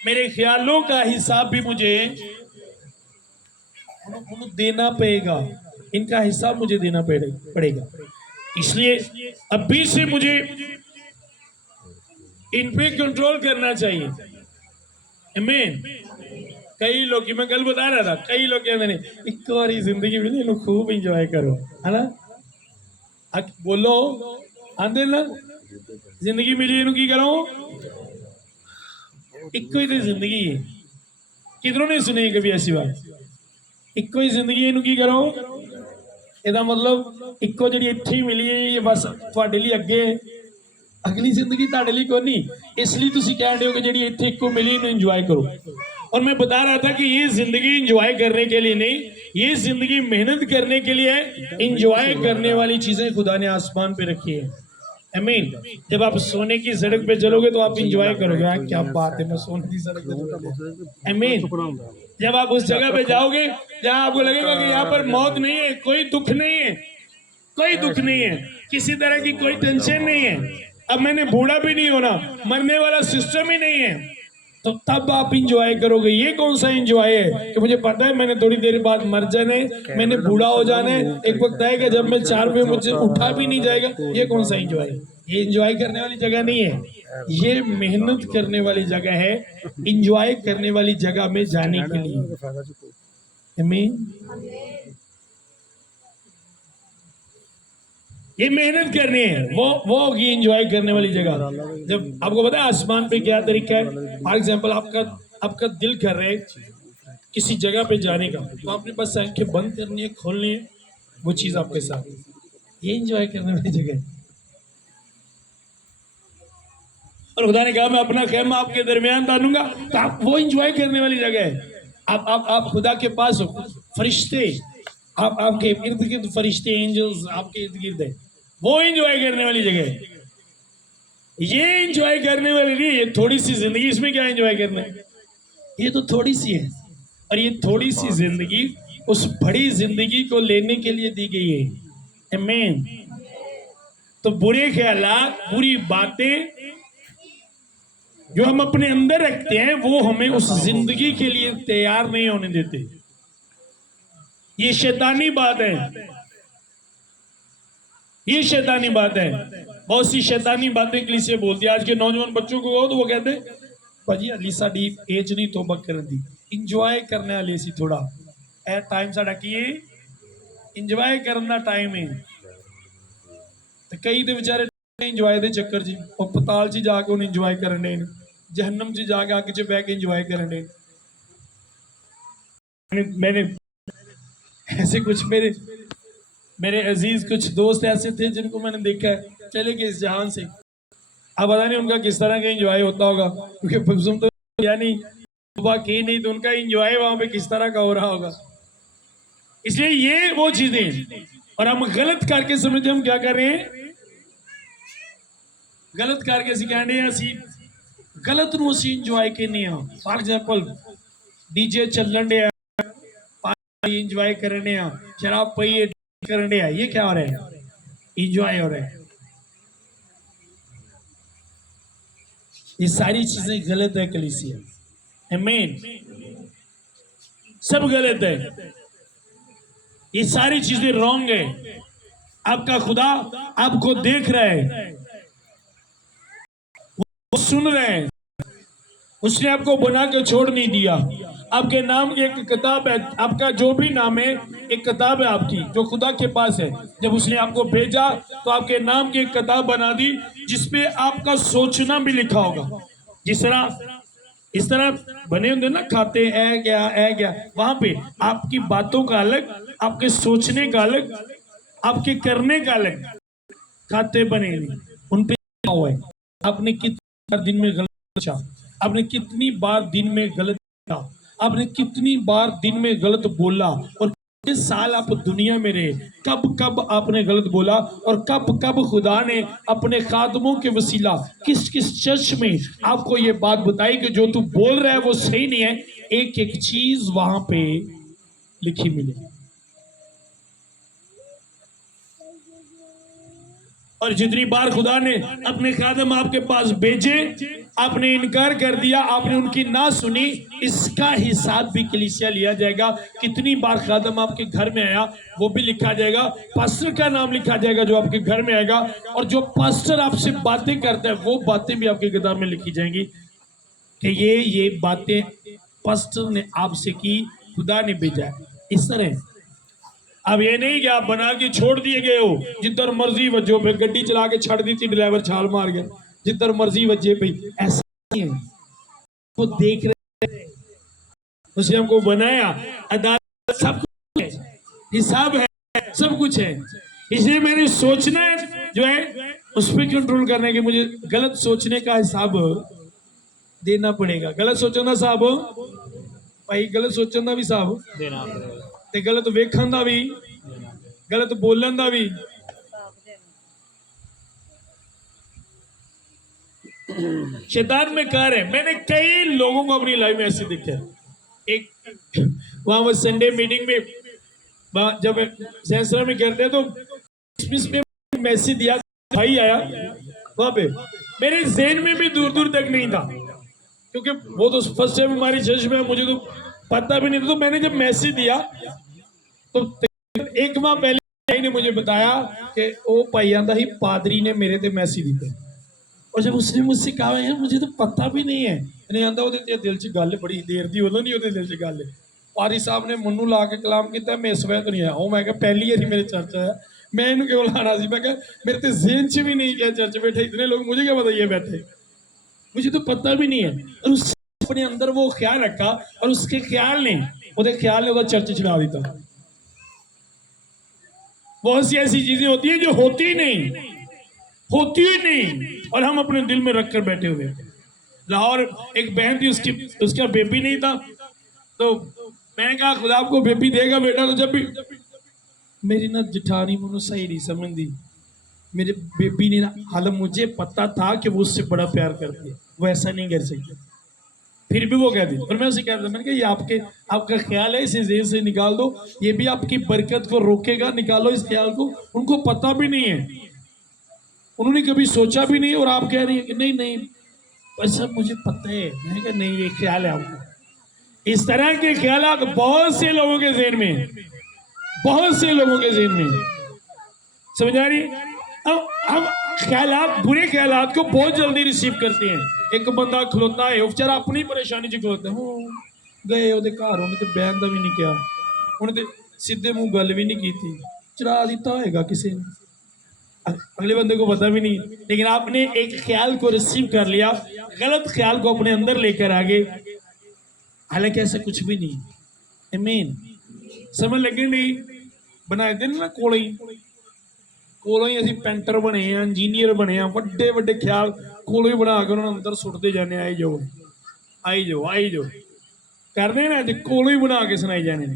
मेरे ख्यालों का हिसाब भी मुझे देना पड़ेगा, इनका हिसाब मुझे देना पड़ेगा। इसलिए अभी से मुझे इन पे कंट्रोल करना चाहिए। आमीन। कई लोग, मैं कल बता रहा था, कई लोग कहते हैं एक बार जिंदगी मिली, इन्हें खूब इंजॉय करो, है ना? बोलो आंदे ना, जिंदगी मिली इन्हें की करो, इको ही तो जिंदगी है। किधरों ने सुनी कभी ऐसी बात? इको ही जिंदगी इन्हें की करो, ਇਹਦਾ मतलब इको जी इत्थे मिली है, बस ਤੁਹਾਡੇ ਲਈ ਅੱਗੇ अगली जिंदगी ਤੁਹਾਡੇ ਲਈ कोई नहीं, इसलिए तुम कह रहे हो कि जी इत्थे इको मिली, इन्हें इंजॉय करो। और मैं बता रहा था कि ये जिंदगी इंजॉय करने के लिए नहीं, ये जिंदगी मेहनत करने के लिए है। इंजॉय करने वाली चीजें खुदा ने आसमान पे रखी है। आमीन। जब आप सोने की सड़क पे चलोगे तो आप इंजॉय करोगे, यार क्या बात है, मैं सोने की सड़क पे चल। आमीन। जब आप उस जगह पे जाओगे जहां आपको लगेगा कि यहाँ पर मौत नहीं है, कोई दुख नहीं है, कोई दुख नहीं है, किसी तरह की कोई टेंशन नहीं है, अब मैंने बूढ़ा भी नहीं होना, मरने वाला सिस्टम ही नहीं है, तो तब आप इंजॉय करोगे। ये कौन सा इंजॉय है कि मुझे पता है मैंने थोड़ी देर बाद मर जाना है, मैंने बूढ़ा हो जाना है, एक वक्त आएगा जब मैं 4 बजे मुझे उठा भी नहीं जाएगा। ये कौन सा इंजॉय है? ये इंजॉय करने वाली जगह नहीं है, ये मेहनत करने वाली जगह है, इंजॉय करने वाली जगह में जाने के लिए। आमीन। ये मेहनत करनी है, वो होगी एंजॉय करने वाली जगह। जब आपको पता है आसमान पे क्या तरीका है? फॉर एग्जांपल आपका दिल कर रहा है किसी जगह पे जाने का, तो आपने बस आंखें बंद करनी है, खोलनी है, वो चीज आपके साथ, ये एंजॉय करने वाली जगह है। और खुदा ने कहा मैं अपना खेमा आपके दरमियान डालूंगा, तो आप वो एंजॉय करने वाली जगह है। आप खुदा के पास हो, फरिश्ते आपके इर्द गिर्द, फरिश्ते एंजल्स आपके इर्द गिर्द है, वो एंजॉय करने वाली जगह है। ये एंजॉय करने वाली नहीं, ये थोड़ी सी जिंदगी, इसमें क्या एंजॉय करना है? ये तो थोड़ी सी है, और ये थोड़ी सी जिंदगी उस बड़ी जिंदगी को लेने के लिए दी गई है। आमीन। तो बुरे ख्यालात, बुरी बातें जो हम अपने अंदर रखते हैं, वो हमें उस जिंदगी के लिए तैयार नहीं होने देते। ये शैतानी बात है, ये शैतानी बात है। बहुत सी शैतानी बातें कलीसिया बोलती है। आज के नौजवान बच्चों को तो वो कहते भाजी अली साडी एज नहीं तोबा करन दी, इंजॉय करने वाले सी थोड़ा ए टाइम साडा की इंजॉय करन दा टाइम है। ਤੇ ਕਈ ਦੇ ਵਿਚਾਰੇ ਇੰਜੋਏ ਦੇ ਚੱਕਰ 'ਚ ਉਹ ਪਤਾਲ 'ਚ ਜਾ ਕੇ ਉਹਨੂੰ ਇੰਜੋਏ ਕਰਨ ਦੇ ਨੇ, जहन्नम 'ਚ ਜਾ ਕੇ ਅੱਗ 'ਚ ਬਹਿ ਕੇ ਇੰਜੋਏ ਕਰਨ ਦੇ। मैंने ऐसे कुछ मेरे अजीज कुछ दोस्त ऐसे थे जिनको मैंने देखा है चले गए इस जहान से। अब पता नहीं उनका किस तरह का इंजॉय होता होगा, क्योंकि तुम तो यानी की नहीं, तो उनका इंजॉय वहां पे किस तरह का हो रहा होगा। इसलिए ये वो चीजें, और हम गलत करके समझते हम क्या कर रहे हैं, गलत करके ਅਸੀਂ ਕਹਿੰਦੇ ਆ ਅਸੀਂ ਗਲਤ ਨੂੰ ਅਸੀਂ ਇੰਜੋਏ ਕਰਨੇ ਆ। ਫॉर एग्जांपल डीजे ਚੱਲਣ ਡਿਆ, पार्टी इंजॉय करने आ, शराब पी करने आ, ये क्या हो रहा है, इंजॉय हो रहा है। ये सारी चीजें गलत है कलीसिया, आमीन, सब गलत है, ये सारी चीजें रॉन्ग है। आपका खुदा आपको देख रहा है, वो सुन रहे हैं, उसने आपको बना के छोड़ नहीं दिया। आपके नाम की एक किताब है, आपका जो भी नाम है एक किताब है आपकी जो खुदा के पास है। जब उसने आपको भेजा तो आपके नाम की एक किताब बना दी जिसपे आपका सोचना भी लिखा होगा। जिस तरह इस तरह बने होंगे ना खाते है क्या, वहां पे आपकी बातों का अलग, आपके सोचने का अलग, आपके करने का अलग खाते बने, उन पे हुआ है आपने कितनी बार दिन में गलत सोचा, आपने कितनी बार दिन में गलत किया, आपने कितनी बार दिन में गलत बोला, और कितने साल आप दुनिया में रहे, कब कब आपने गलत बोला, और कब कब खुदा ने अपने खादमों के वसीला किस किस चर्च में आपको ये बात बताई कि जो तू बोल रहा है वो सही नहीं है। एक एक चीज वहां पे लिखी मिली। और जितनी बार खुदा ने अपने खादम आपके पास भेजे, आपने इनकार कर दिया, आपने उनकी ना सुनी, इसका हिसाब भी कलीसिया लिया जाएगा। कितनी बार खादम आपके घर में आया वो भी लिखा जाएगा, पास्टर का नाम लिखा जाएगा जो आपके घर में आएगा, और जो पास्टर आपसे बातें करता है वो बातें भी आपकी किताब में लिखी जाएंगी कि ये बातें पास्टर ने आपसे की, खुदा ने भेजा। इस तरह अब ये नहीं कि आप बना के छोड़ दिए गए हो, जिधर मर्जी वजो पे गड्डी चला के छड़ दी थी, ड्राइवर छाल मार गया, जिधर मर्जी वजे पे, ऐसा नहीं है। वो देख रहे, उसने हमको बनाया, अदालत सब कुछ है, हिसाब है, सब कुछ है। इसलिए मैंने सोचना जो है उस पर कंट्रोल करने के, मुझे गलत सोचने का हिसाब देना पड़ेगा। गलत सोचना साहब भाई, गलत सोचने का भी हिसाब देना पड़ेगा, ते गलत वेखन दा भी, गलत बोलन दा भी। शैतान में कार है। मैंने कई लोगों को अपनी लाइफ में ऐसे देखा है। एक वहां वो संडे मीटिंग में जब सेंसर में करते हैं तो मैसेज दिया, भाई आया वहां पे, मेरे ज़हन में भी दूर दूर तक नहीं था, क्योंकि वो तो फर्स्ट टाइम हमारी चर्च में, मुझे तो पता भी नहीं था। तो मैंने जब मैसेज दिया तो एक माह पहले ने मुझे बताया कि वो भाई आंदा ही पादरी ने मेरे ते मैसेज दिया, और जब उसने मुझसे कहा यार मुझे तो पता भी नहीं है, नहीं आंदा ओदे दिल च गल बड़ी देर दी, ओदा नहीं ओदे दिल च गल। पादरी साहब ने मन्नू ला के कलाम किया, मैं इस वजह तो नहीं आया। वो मैं पहली बार मेरे चर्च आया, मैं इन्हें क्यों लाना सी, मैं मेरे तो ज़हन च भी नहीं क्या चर्च बैठे इतने लोग, मुझे क्या पता ये बैठे, मुझे तो पता भी नहीं है। और उस अपने अंदर वो ख्याल रखा, और उसके ख्याल ने चर्च चला दिता। बहुत सी ऐसी चीजें होती हैं जो होती नहीं, और हम अपने दिल में रखकर बैठे हुए। लाहौर एक बहन थी, उसका बेबी नहीं था, तो मैंने कहा खुदा आपको बेबी देगा बेटा। तो जब भी मेरी ना जिठानी मुझे सही नहीं समझती, मेरे बेबी ने ना, हालांकि मुझे पता था कि वो उससे बड़ा प्यार करती है, वो ऐसा नहीं कर सकती, फिर भी वो कहती। और मैं उसे कहता, मैंने कहा ये आपका ख्याल है, इसे ज़हन से निकाल दो, ये भी आपकी बरकत को रोकेगा, निकालो इस ख्याल को। उनको पता भी नहीं है, उन्होंने कभी सोचा भी नहीं, और आप कह रही है कि नहीं ऐसा मुझे पता है। मैंने कहा नहीं, ये ख्याल है आपका। इस तरह के ख्याल बहुत से लोगों के ज़हन में, बहुत से लोगों के ज़हन में, समझ आ रही है। अब हम ख्यालात, बुरे ख्यालात को बहुत जल्दी रिसीव करते हैं। एक बंदा खलोता है, बेचारा अपनी परेशानी च खलोता है, गए ਉਹਦੇ ਘਰ, ਉਹਨੇ ਤੇ ਬਹਿਣ ਦਾ ਵੀ ਨਹੀਂ ਕਿਹਾ, ਉਹਨੇ ਤੇ ਸਿੱਧੇ ਮੂੰਹ ਗੱਲ ਵੀ ਨਹੀਂ ਕੀਤੀ, ਚੜਾ ਦਿੱਤਾ ਹੋਏਗਾ ਕਿਸੇ ਨੇ। अगले बंदे को पता भी नहीं, लेकिन आपने एक ख्याल को रिसीव कर लिया, गलत ख्याल को अपने अंदर लेकर आ गए, हालांकि ऐसा कुछ भी नहीं। आमीन। समझ लगे नहीं? बनाए थे ना कोलों ही ਅਸੀਂ पेंटर बने हैं, इंजीनियर बने हैं, ਵੱਡੇ ਵੱਡੇ ख्याल कोलों ही बना के उन्होंने अंदर सुटते जाने, आई जाओ आई जाओ आई जाओ करते हैं ना, कोलों ही बना के सुनाई जाने।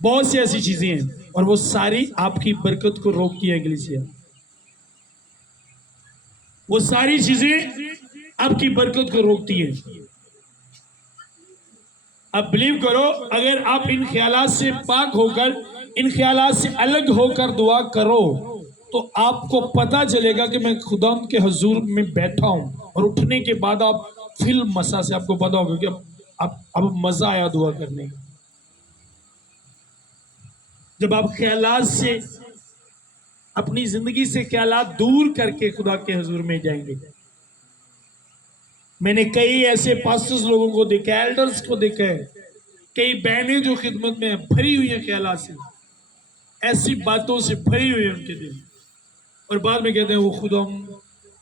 बहुत सी ऐसी चीजें हैं और वो सारी आपकी बरकत को रोकती है इग्लेसिया। वो सारी चीजें आपकी बरकत को रोकती है। अब बिलीव करो, अगर आप इन ख्यालात से पाक होकर, इन ख्यालात से अलग होकर दुआ करो, तो आपको पता चलेगा कि मैं खुदा के हजूर में बैठा हूं, और उठने के बाद आप फिल मसा से आपको पता होगा कि अब मजा आया दुआ करने का। जब आप ख्यालात से, अपनी जिंदगी से ख्यालात दूर करके खुदा के हजूर में जाएंगे। मैंने कई ऐसे पास्टर्स लोगों को देखा, एल्डर्स को देखा है, कई बहनें जो खिदमत में भरी हुई है ख्यालात से, ऐसी बातों से भरी हुई है उनके दिल, और बाद में कहते हैं वो खुदा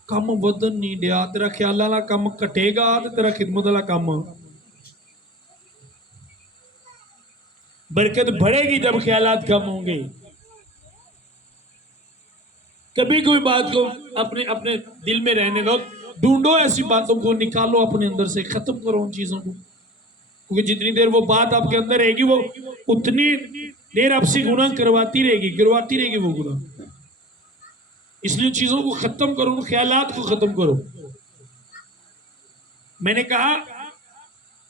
कम वधन नहीं दिया, तेरा ख्याल वाला कम घटेगा तो तेरा खिदमत वाला कम बरकत बढ़ेगी जब ख्यालात कम होंगे। कभी कोई बात को अपने अपने दिल में रहने दो, ढूंढो ऐसी बातों को, निकालो अपने अंदर से, खत्म करो उन चीजों को, क्योंकि जितनी देर वो बात आपके अंदर रहेगी वो उतनी देर आपसे गुनाह करवाती रहेगी वो गुनाह। इसलिए चीजों को खत्म करो, उन ख्यालात को खत्म करो। मैंने कहा,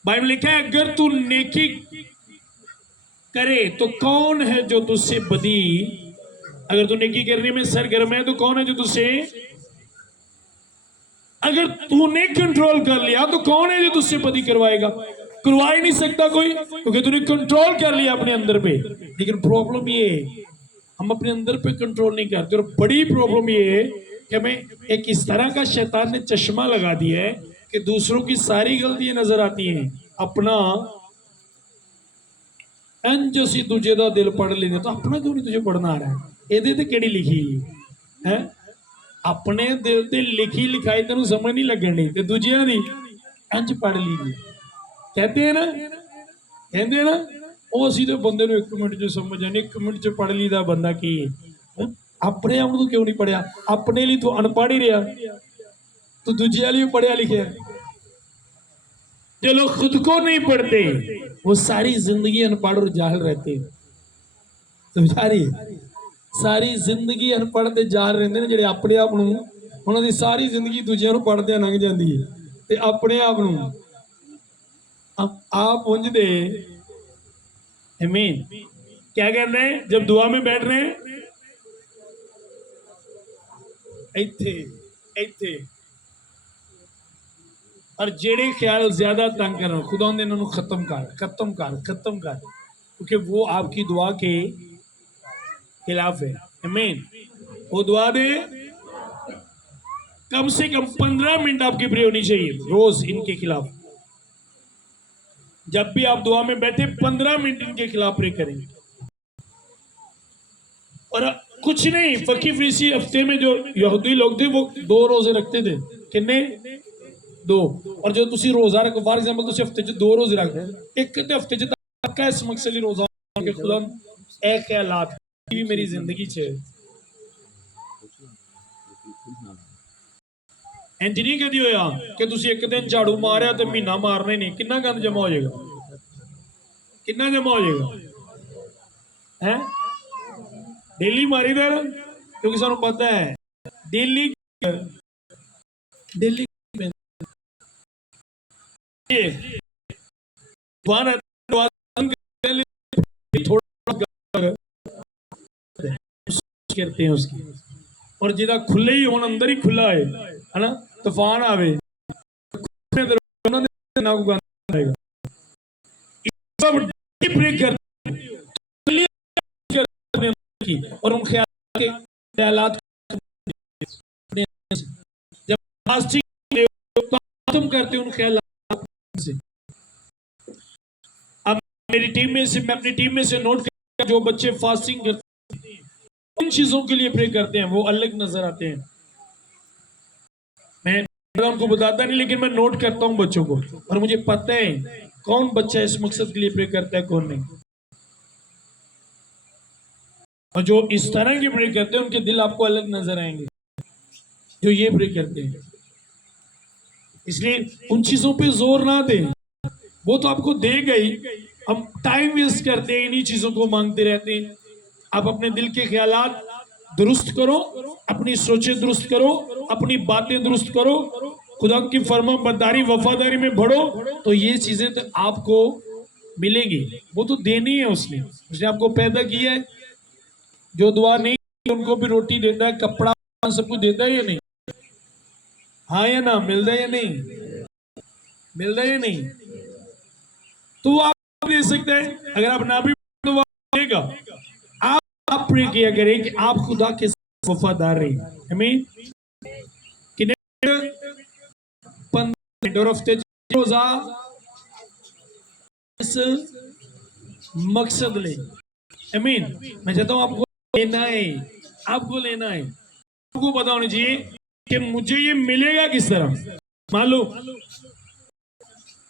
बाइबल लिखा है, अगर तू नेकी करे तो कौन है जो तुझसे बदी, अगर तू नेकी करने में सरगर्म है तो कौन है जो तुझसे, अगर तूने कंट्रोल कर लिया तो कौन है जो तुझसे बदी करवाएगा? करवा ही नहीं सकता कोई, क्योंकि तूने कंट्रोल कर लिया अपने अंदर पे। लेकिन प्रॉब्लम ये है, हम अपने अंदर पे कंट्रोल नहीं करते, और बड़ी प्रॉब्लम ये है कि हमें एक इस तरह का शैतान ने चश्मा लगा दिया है कि दूसरों की सारी गलतियां नजर आती हैं, अपना इंज असी दूजे का दिल पढ़ लेने, तो अपना क्यों नहीं तुझे पढ़ना आ रहा है? ਇਹਦੇ ਤੇ ਕਿਹੜੀ ਲਿਖੀ है? अपने दिल ते लिखी लिखाई तेन समझ नहीं लगनी, ते दूजिया दी इंज पढ़ लीजिए। कहते हैं ना वो असी तो बंदे को 1 मिनट च समझ जाने, 1 मिनट च पढ़ लीदा बंदा की है। अपने आप तू क्यों नहीं पढ़िया? अपने लिए तू अनपढ़ ही रहा, तू दूजिया लिए पढ़िया लिखिया। जो लोग खुद को नहीं पढ़ते वो सारी जिंदगी अनपढ़ और जाहिल रहते, तो सारी जिंदगी अनपढ़ ते जाहिल रहते हैं, ਜਿਹੜੇ अपने आप ਨੂੰ ਉਹਨਾਂ ਦੀ सारी जिंदगी दूजिया पढ़दे लंघ जाती है, ते अपने आप ਨੂੰ आप पुंजदे। आमीन। क्या कर रहे हैं जब दुआ में बैठ रहे हैं? इत्थे और जेड़े ख्याल ज्यादा तंग कर, खुदा ने इन्होंने खत्म कर, क्योंकि वो आपकी दुआ के खिलाफ है। आमीन। वो दुआ दे कम से कम 15 मिनट आपकी प्रे होनी चाहिए रोज इनके खिलाफ। जब भी आप दुआ में बैठे 15 मिनट इनके खिलाफ प्रे करेंगे। और कुछ नहीं, फकीर फरीसी हफ्ते में जो यहूदी लोग थे वो 2 रोजे रखते थे। कितने? 2। और जो तुसी रोजा रखो, फॉर एग्जांपल तुसी हफ्ते च 2 रोजे रखते, एक हफ्ते च तक इस मकसद रोजा के खुदा ए ख्यालात भी मेरी जिंदगी च इंज नहीं कदी होया कि तुसी एक दिन झाड़ू मारिया तो महीना मारने नहीं, कितना गंद जमा हो जाएगा, कितना जमा हो जाएगा है? डेली मारी दे, क्योंकि सानू पता है डेली करते हैं उसकी, और जिदा खुले ही होना अंदर ही खुला है ना, तूफान आवे और उन ख्यालात जब खत्म करते उन ख्यालात से। अब मेरी टीम में से, मैं अपनी टीम में से नोट कर, जो बच्चे फास्टिंग करते इन चीजों के लिए प्रे करते हैं वो अलग नजर आते हैं। मैं उनको बताता नहीं, लेकिन मैं नोट करता हूं बच्चों को, और मुझे पता है कौन बच्चा इस मकसद के लिए प्रे करता है कौन नहीं। और जो इस तरह के प्रे करते हैं उनके दिल आपको अलग नजर आएंगे, जो ये प्रे करते हैं। इसलिए उन चीजों पे जोर ना दें, वो तो आपको देगा ही। हम टाइम वेस्ट करते हैं, इन्हीं चीजों को मांगते रहते हैं। आप अपने दिल के ख्यालात दुरुस्त करो, अपनी सोचें दुरुस्त करो, अपनी बातें दुरुस्त करो, खुदा की फर्मा बरदारी वफादारी में बढ़ो, तो ये चीजें तो आपको मिलेंगी। वो तो देनी है, उसने आपको पैदा किया है। जो दुआ नहीं उनको भी रोटी देता है, कपड़ा सब कुछ देता है या नहीं? हाँ या ना? मिलता है या नहीं? मिलता है या नहीं? तो वो आप दे सकते हैं। अगर आप ना भी तो वो देगा। आप प्रे किया करें कि आप खुदा के वफादार रहे। हमें कितने 15 मिनट और हफ्ते रोजा इस मकसद ले। अमीन। मैं चाहता हूं आपको लेना है, आपको लेना है। आपको पता होना चाहिए कि मुझे ये मिलेगा किस तरह। मान लो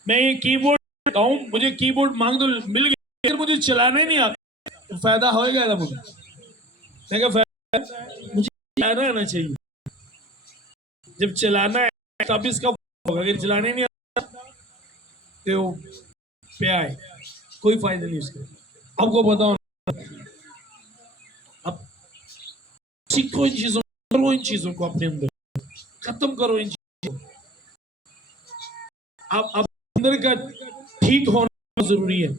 मैं ये कीबोर्ड हूं, मुझे कीबोर्ड मांग दो, मिल गया, अगर मुझे चलाना ही नहीं आता तो फायदा होएगा ना मुझे? मुझे चलाना आना चाहिए। जब चलाना है तब इसका होगा, अगर चलाने नहीं आता तो क्या है, कोई फायदा नहीं उसका। आपको बताओ, अब सीखो इन चीजों, करो इन चीजों को अपने अंदर, खत्म करो इन चीजों को। आप अंदर का ठीक होना जरूरी है।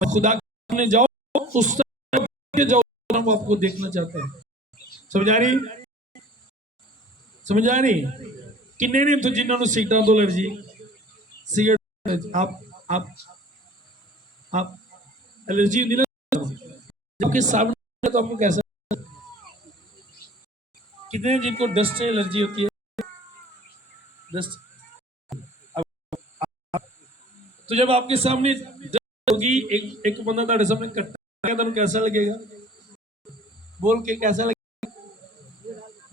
खुदा के सामने जाओ, उस तरफ के जाओ, वो आपको देखना चाहते हैं। समझ आ रही? समझ आ रही? किन्ने ने तो जिन्होंने सिगरेट तो एलर्जी, सिगरेट आप एलर्जी होती ना आपके सामने, तो आपको कैसा? कितने जिनको डस्ट से एलर्जी होती है? डस्ट। तो जब आपके सामने डस्ट होगी, एक बंदा तुम्हारे सामने कट्टा, तो कैसा लगेगा? बोल के कैसा लगेगा?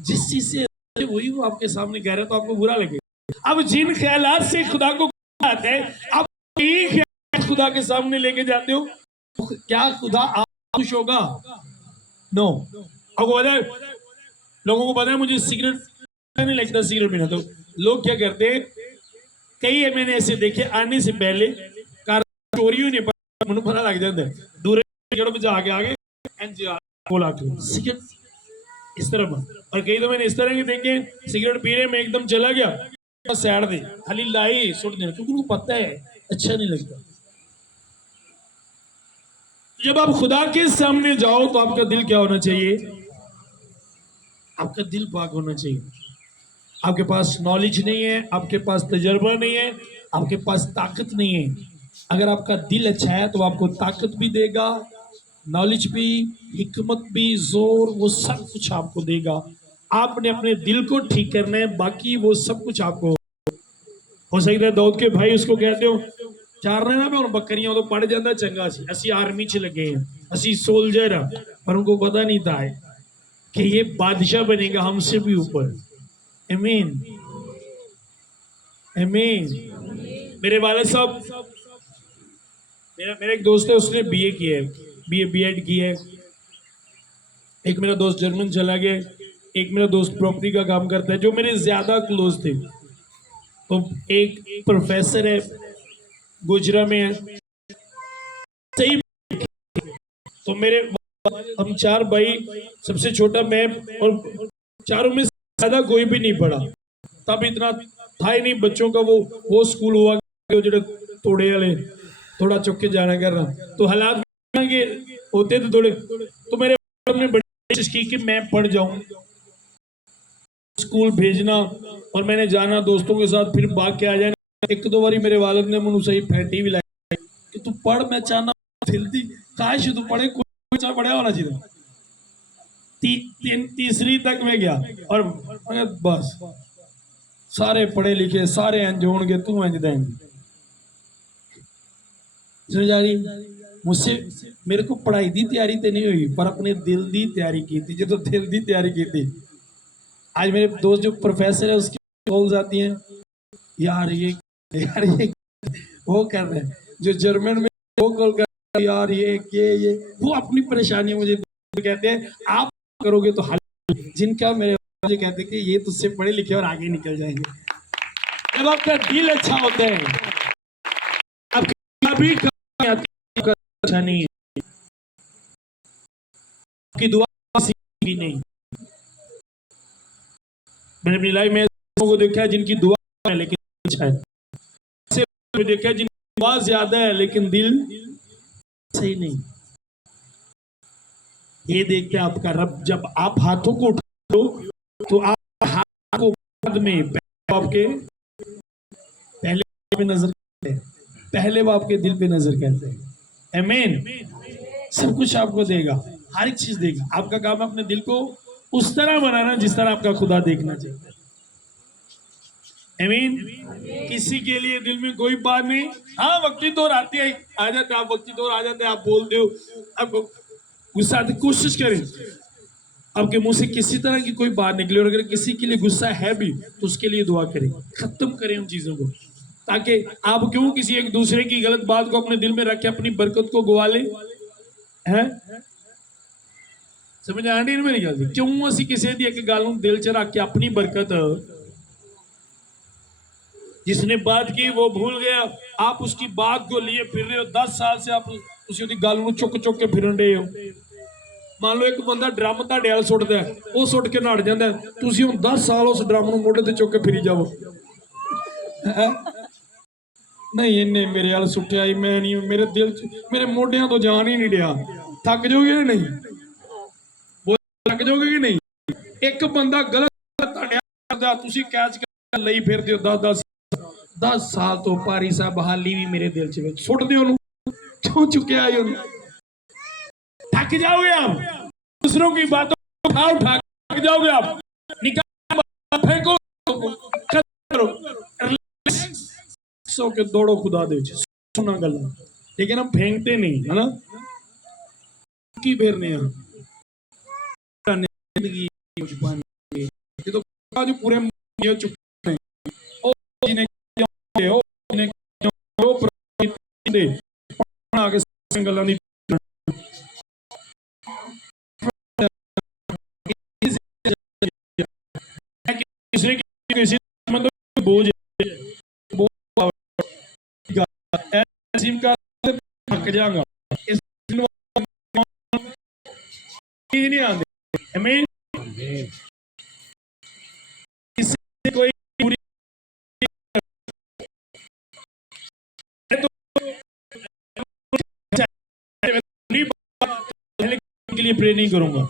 जिस चीज से वही वो आपके सामने कह रहे तो आपको बुरा लगेगा। अब जिन ख्यालात से खुदा को आते हैं, आप यही ख्याल खुदा के सामने लेके जाते हो, क्या खुदा आप खुश होगा? नो। आपको पता है, लोगों को पता है मुझे सिगरेट नहीं लगता, सिगरेट पीना। तो लोग क्या करते हैं, कई मैंने ऐसे देखे, आने से पहले कार चोरी नहीं पता लग जाता है, दूर आगे आगे बोला सिगरेट इस तरह। और कई तो मैंने इस तरह के देखे, सिगरेट पीने में एकदम चला गया सैड दे, खाली लाई सुट देना, क्योंकि उनको पता है अच्छा नहीं लगता। जब आप खुदा के सामने जाओ तो आपका दिल क्या होना चाहिए? आपका दिल पाक होना चाहिए। आपके पास नॉलेज नहीं है, आपके पास तजर्बा नहीं है, आपके पास ताकत नहीं है। अगर आपका दिल अच्छा है तो आपको ताकत भी देगा, नॉलेज भी, हिकमत भी, जोर, वो सब कुछ आपको देगा। आपने अपने दिल को ठीक करना है, बाकी वो सब कुछ आपको हो सकता है। दाऊद के भाई उसको कहते हो चार ना मैं बकरियां तो पड़ जाता चंगा सी, असी आर्मी च लगे हैं, असी सोल्जर है, पर उनको पता नहीं था कि ये बादशाह बनेगा हमसे भी ऊपर। आमीन, आमीन। मेरे वालिद साहब, मेरा एक दोस्त है, उसने बीए किया है, बीएड किया है। एक मेरा दोस्त जर्मन चला गया, एक मेरा दोस्त प्रॉपर्टी का काम करता है, जो मेरे ज्यादा क्लोज थे। तो एक प्रोफेसर है, गुजरा में है, सही। तो मेरे हम चार भाई, सबसे छोटा मैं, और चारों में ज्यादा कोई भी नहीं पढ़ा। तब इतना था ही नहीं बच्चों का, वो स्कूल हुआ जो तोड़े वाले, थोड़ा चुके जाना करना, तो हालात के होते थे थोड़े। तो मेरे ने बड़ी कोशिश की कि मैं पढ़ जाऊं, स्कूल भेजना, और मैंने जाना दोस्तों के साथ, फिर भाग के आ जाना। एक दो बारी मेरे वालिद ने मुझे सही फैंटी भी लाई कि तू पढ़, मैं चाहना फिरती काश तू पढ़े, कोई पढ़ा होना चाहिए। तीसरी तक में गया, और बस सारे पढ़े लिखे, सारे इंज होंगे, तू इंज देंगे। समझ आ रही? मुझसे मेरे को पढ़ाई दी तैयारी तो नहीं हुई पर अपने दिल दी तैयारी की थी, जो तो दिल दी तैयारी की थी। आज मेरे दोस्त जो प्रोफेसर है उसकी कॉल्स आती हैं, यार ये वो कर रहे हैं, जो जर्मन में वो कॉल कर रहे हैं, यार ये वो अपनी परेशानी मुझे कहते हैं आप करोगे तो हल। जिनका मेरे मुझे कहते हैं कि ये तुझसे पढ़े लिखे और आगे निकल जाएंगे। जब आपका दिल अच्छा होता है आपका भी अच्छा नहीं है, आपकी दुआ भी नहीं। मैंने अपनी लाइफ में लोगों को देखा है जिनकी दुआ है लेकिन अच्छा है, ऐसे देखा है जिनकी दुआ ज्यादा है लेकिन दिल सही नहीं। ये देखते हैं आपका रब, जब आप हाथों को उठा दो तो आप हाथ को बाद में आपके पहले पे नजर करते हैं, पहले वो आपके दिल पे नजर करते हैं। आमीन। सब कुछ आपको देगा, हर एक चीज देगा। आपका काम है अपने दिल को उस तरह बनाना जिस तरह आपका खुदा देखना चाहिए। आमीन। किसी के लिए दिल में कोई बात नहीं। हाँ वक्ती दौर आती है, आ जाते आप, वक्ती दौर आ जाते हैं, आप बोलते हो, आपको गुस्सा आती, कोशिश करें आपके मुंह से किसी तरह की कोई बात निकले, और अगर किसी के लिए गुस्सा है भी तो उसके लिए दुआ करें, खत्म करें उन चीजों को, ताकि आप क्यों किसी एक दूसरे की गलत बात को अपने दिल में रख के अपनी बरकत को गवा ले। हैं समझ आ रही मेरी गल? क्यों असी किसी दी एक गल दिल च रख के अपनी बरकत, जिसने बात की वो भूल गया, आप उसकी बात को लिए फिर रहे हो, 10 साल से आप उसी गल को चुक चुक के फिरन रहे हो। मान लो एक बंदा ड्रम ਤੁਹਾਡੇ ਵਾਲ ਸੁੱਟਦਾ, ਉਹ ਸੁੱਟ ਕੇ ਨੱਠ ਜਾਂਦਾ, ਤੁਸੀਂ ਹੁਣ 10 ਸਾਲ ਉਸ ड्रम ਨੂੰ ਮੋਢੇ ਤੇ ਚੁੱਕ ਕੇ ਫਿਰੀ ਜਾਵੋ। नहीं इन्हें मेरे वाल सुट्टिया ही, मैं नहीं, मेरे दिल च मेरे मोढियां तो जान ही नहीं रहा। थक जाओगे या नहीं? वो थक जाओगे कि नहीं? एक बंदा गलत करदा तुसी कैच कर लई फिरदे हो 10 साल तो पारी साहब हाली भी मेरे दिल च सुट दे ओनू, क्यों चुके आए ओनू? थक जाओगे आप, दूसरों की बातों को उठाओ, थक जाओगे आप, निकाल फेंको, करो सो के दौड़ो खुदा दे सुना गल, लेकिन हम फेंकते नहीं है ना, की फेरने जिंदगी तो जो पूरे चुके बोझ का थक जाऊंगा नहीं आते। मैं इससे कोई पूरी तो के लिए प्रे नहीं करूंगा,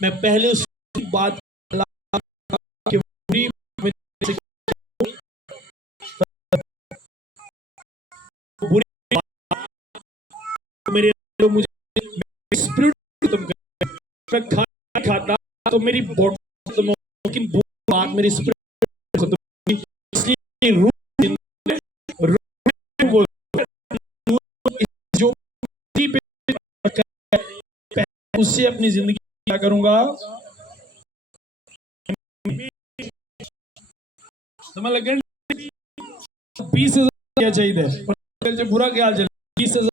मैं पहले उसकी बात मेरे मुझे स्पिरिट खत्म कर, मैं खाना खाता तो मेरी बॉडी खत्म हो, लेकिन बात मेरी स्पिरिट खत्म, इसलिए जो उससे अपनी जिंदगी क्या करूंगा, समझ लगे? 20,000 चाहिए, बुरा ख्याल चले 20,000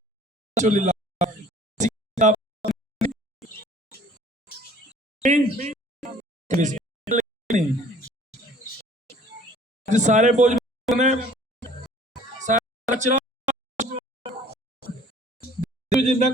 सारे बोझ जितना